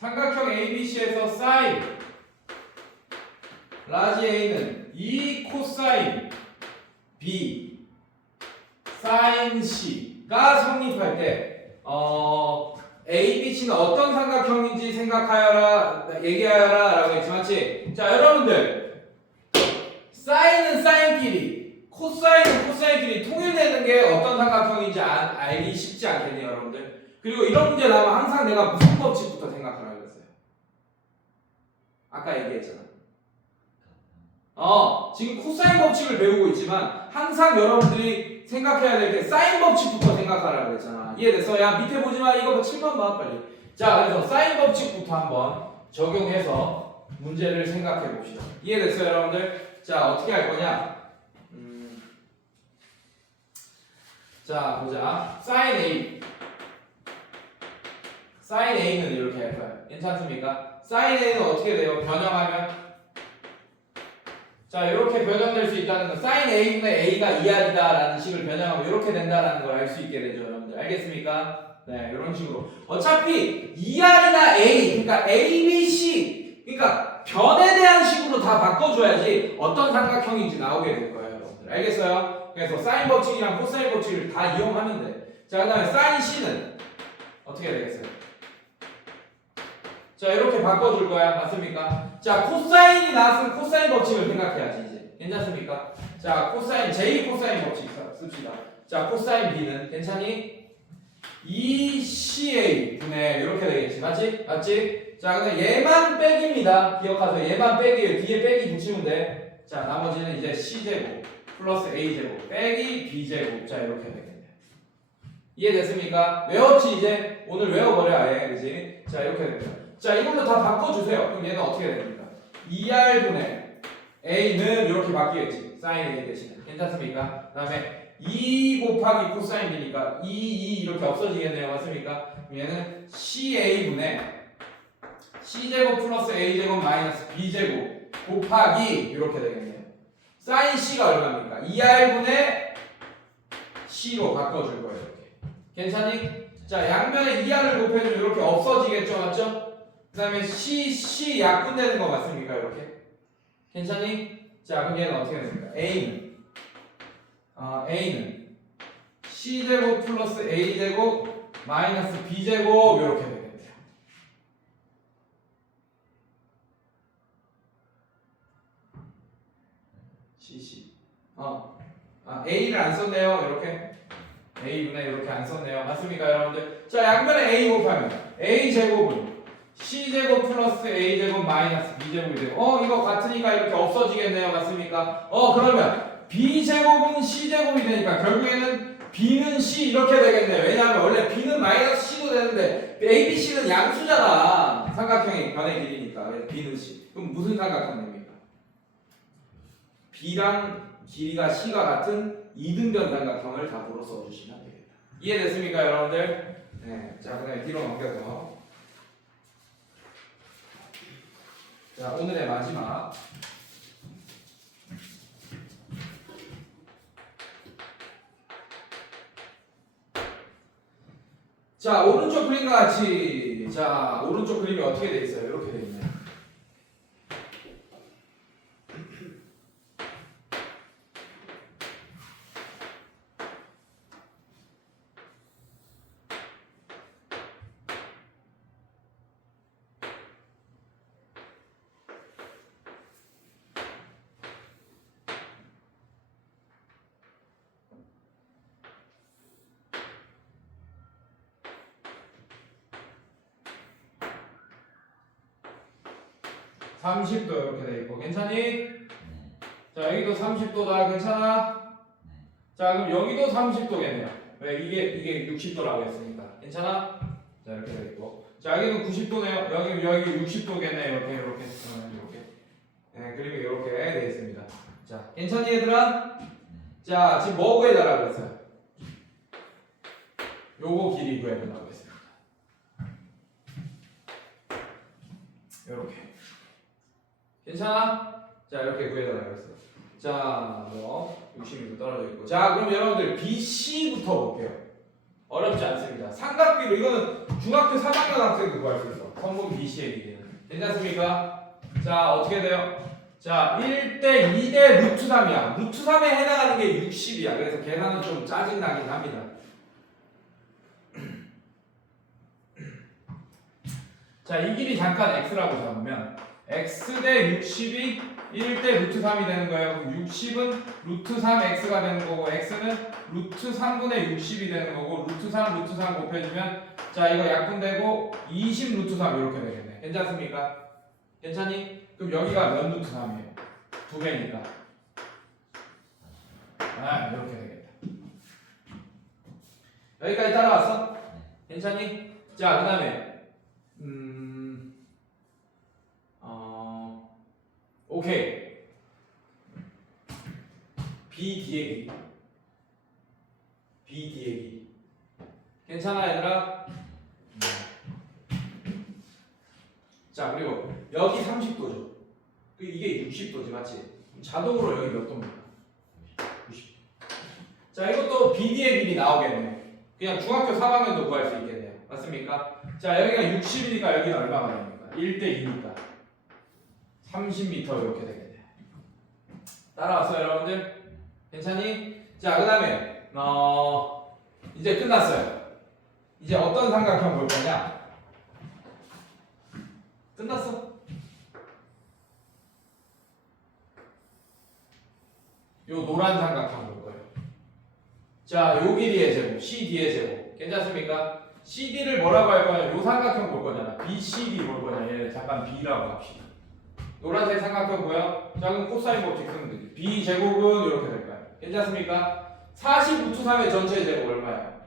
삼각형 ABC에서 사인 라지 A는 2 코사인 B 사인 C가 성립할 때 ABC는 어떤 삼각형인지 얘기하여라 라고 했지, 맞지? 자, 여러분들 사인은 사인끼리 코사인, 코사인끼리 통일되는 게 어떤 삼각형인지 알기 쉽지 않겠네요, 여러분들. 그리고 이런 문제 나오면 항상 내가 무슨 법칙부터 생각하라고 그랬어요. 아까 얘기했잖아. 지금 코사인 법칙을 배우고 있지만 항상 여러분들이 생각해야 될 게 사인 법칙부터 생각하라고 그랬잖아. 이해됐어? 야, 밑에 보지 마. 이거 7번 봐, 빨리. 자, 그래서 사인 법칙부터 한번 적용해서 문제를 생각해 봅시다. 이해됐어요, 여러분들? 자, 어떻게 할 거냐? 자, 보자. 사인 A. 사인 A는 이렇게 할 거야. 괜찮습니까? 사인 A는 어떻게 돼요? 변형하면? 자, 이렇게 변형될 수 있다는 건 사인 A분의 A가 2R이다 라는 식을 변형하면 이렇게 된다는 걸 알 수 있게 되죠, 여러분들. 알겠습니까? 네, 이런 식으로. 어차피 2R이나 A, 그러니까 A, B, C, 그러니까 변에 대한 식으로 다 바꿔줘야지 어떤 삼각형인지 나오게 될 거예요, 여러분들. 알겠어요? 그래서 사인 법칙이랑 코사인 법칙을 다 이용하면 돼. 자, 그 다음에 사인 C는 어떻게 되겠어요? 자, 이렇게 바꿔줄 거야. 맞습니까? 자, 코사인이 나왔으면 코사인 법칙을 생각해야지, 이제. 괜찮습니까? 자, 코사인, J 코사인 법칙 씁시다. 자, 코사인 B는 괜찮니? 2CA 분의 이렇게 되겠지. 맞지? 맞지? 자, 근데 얘만 빼기입니다. 기억하세요. 얘만 빼기예요. 뒤에 빼기 붙이면 돼. 자, 나머지는 이제 C제곱 플러스 A제곱 빼기 B제곱. 자, 이렇게 되겠네요. 이해됐습니까? 외웠지, 이제? 오늘 외워버려, 아예. 그지? 자, 이렇게 됩니다. 자, 이걸로 다 바꿔주세요. 그럼 얘는 어떻게 됩니까? 2R분의 A는 이렇게 바뀌겠지. 사인 A 대신에. 괜찮습니까? 그 다음에 2 곱하기 코사인 B니까 2 이렇게 없어지겠네요. 맞습니까? 그럼 얘는 CA분의 C제곱 플러스 A제곱 마이너스 B제곱 곱하기 이렇게 되겠네요. 사인 C가 얼마입니까? 2R분의 C로 바꿔줄 거예요. 이렇게. 괜찮니? 자, 양면에 2R을 곱해주면 이렇게 없어지겠죠. 맞죠? 그 다음에 C 약분되는 거 맞습니까? 이렇게. 괜찮니? 자, 그럼 얘는 어떻게 됩니까? A는 C제곱 플러스 A제곱 마이너스 B제곱 이렇게 되겠네요. CC. A를 안 썼네요. 이렇게. A분의 이렇게 안 썼네요. 맞습니까, 여러분들? 자, 양면에 A 곱하면 A제곱은 C제곱 플러스 A제곱 마이너스 B제곱이 되고 이거 같으니까 이렇게 없어지겠네요. 맞습니까? 그러면 B제곱은 C제곱이 되니까 결국에는 B는 C 이렇게 되겠네요. 왜냐하면 원래 B는 마이너스 C도 되는데 A, B, C는 양수잖아. 삼각형의 변의 길이니까. B는 C. 그럼 무슨 삼각형 됩니까? B랑 길이가 C가 같은 이등변 삼각형을 답으로 써주시면 되겠다. 이해됐습니까, 여러분들? 네. 자, 그 다음에 뒤로 넘겨서 자, 오늘의 마지막 자, 오른쪽 그림과 같이 자, 오른쪽 그림이 어떻게 돼 있어요? 이렇게 돼 있네요. (30도) 이렇게 돼 있고 괜찮니? 자, 여기도 30도다. 괜찮아? 자, 그럼 여기도 30도겠네요. 왜? 이게 60도라고 했으니까. 괜찮아? 자, 이렇게 돼 있고. 자, 여기는 90도네요. 여기 60도겠네. 이렇게. 네, 그림이 이렇게 돼 있습니다. 자, 괜찮니, 얘들아? 자, 지금 뭐 구해달라고 그랬어요? 요거 길이 구해달라고 했습니다. 요렇게. 괜찮아? 자, 이렇게 구해달라고 했어요. 자, 60도 떨어져 있고. 자, 그럼 여러분들 BC부터 볼게요. 어렵지 않습니다. 삼각비로 이거는 중학교 3학년 학생도 구할 수 있어. 성분 BC의 길이는. 괜찮습니까? 자, 어떻게 돼요? 자, 1대 2대 루트 3이야. 루트 3에 해당하는 게 60이야. 그래서 계산은 좀 짜증나긴 합니다. 자, 이 길이 잠깐 x라고 잡으면 x 대 60이 1 대 루트 3이 되는 거예요. 그럼 60은 루트 3x가 되는 거고 x는 루트 3분의 60이 되는 거고 루트 3 곱해주면 자 이거 약분되고 20 루트 3 이렇게 되겠네. 괜찮습니까? 괜찮니? 그럼 여기가 몇 루트 3이에요? 2배니까 이렇게 되겠다. 여기까지 따라왔어? 괜찮니? 자 그 다음에 오케이. B D의 기 괜찮아 얘들아? 자 그리고 여기 30도죠. 이게 60도지 맞지? 자동으로 여기 몇 도입니까? 90도. 자 이것도 BD의 길이 나오겠네요. 그냥 중학교 3학년도 구할 수 있겠네요. 맞습니까? 자 여기가 60이니까 여기는 얼마가 됩니까? 1대 2니까 30m 이렇게 되겠네요. 따라왔어요 여러분들? 괜찮니? 자 그 다음에 이제 끝났어요. 이제 어떤 삼각형 볼 거냐? 끝났어. 요 노란 삼각형 볼 거예요. 자, 요 길이의 제곱, CD의 제곱. 괜찮습니까? CD를 뭐라고 할 거냐? 요 삼각형 볼 거잖아. BCD 볼 거냐? 얘 잠깐 B라고 합시다. 노란색 삼각형 보여? 자, 그럼 코사인 법칙 쓰면 되지. B 제곱은 이렇게 될 거야. 괜찮습니까? 40 루트 3의 전체 제곱 얼마야?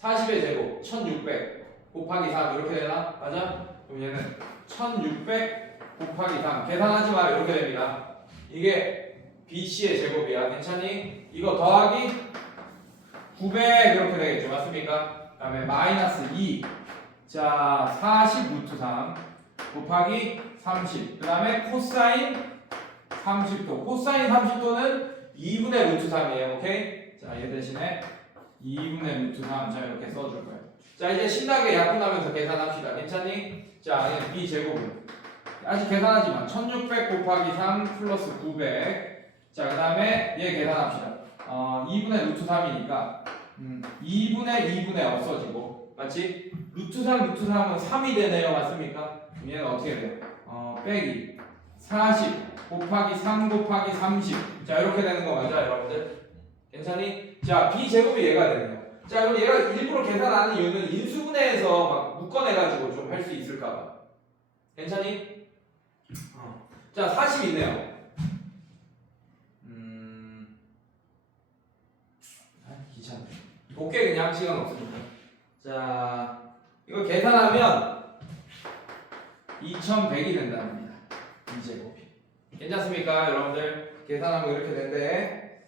40의 제곱 1600 곱하기 3 이렇게 되나? 맞아? 그럼 얘는 1600 곱하기 3 계산하지 마 이렇게 됩니다. 이게 BC의 제곱이야. 괜찮니? 이거 더하기 900 이렇게 되겠죠. 맞습니까? 그 다음에 마이너스 2 자 40 루트 3 곱하기 30 그 다음에 코사인 30도 코사인 30도는 2분의 루트 3이에요. 오케이? 자 얘 대신에 2분의 루트 3 자 이렇게 써줄 거예요. 자 이제 신나게 약분하면서 계산합시다. 괜찮니? 자 얘는 B 제곱은 아직 계산하지만 1600 곱하기 3 플러스 900 자 그 다음에 얘 계산합시다. 2분의 루트 3이니까 2분의 없어지고 맞지? 루트 3 루트 3은 3이 되네요. 맞습니까? 그럼 얘는 어떻게 돼요? 빼기 40 곱하기 3 곱하기 30 자 이렇게 되는 거 맞아 여러분들? 괜찮니? 자 B 제곱이 얘가 되네요. 자 그럼 얘가 일부러 계산하는 이유는 인수분해해서 막 묶어내가지고 좀 할 수 있을까봐. 괜찮니? 자 40 있네요. 귀찮네. 볼게 그냥 시간 없으니까. 자 이거 계산하면 2100이 된답니다. 이 제곱이. 괜찮습니까 여러분들? 계산하면 이렇게 된대.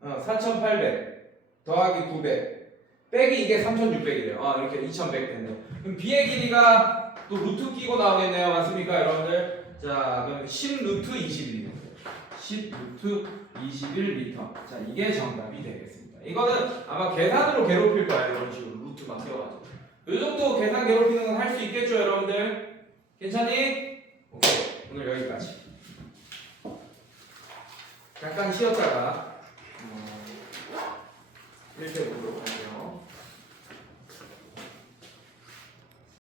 4800 더하기 900 빼기 이게 3600이래요. 이렇게 2100 됐네요. 그럼 B의 길이가 또 루트 끼고 나오겠네요. 맞습니까 여러분들? 자 그럼 10 루트 21이네요. 10 루트 21m. 자 이게 정답이 되겠습니다. 이거는 아마 계산으로 괴롭힐 거예요. 이런 식으로 루트가 띄워가지고. 이 정도 계산 괴롭히는 건 할 수 있겠죠 여러분들? 괜찮니? 오케이 오늘 여기까지. 잠깐 쉬었다가 이렇게 보도록 할게요.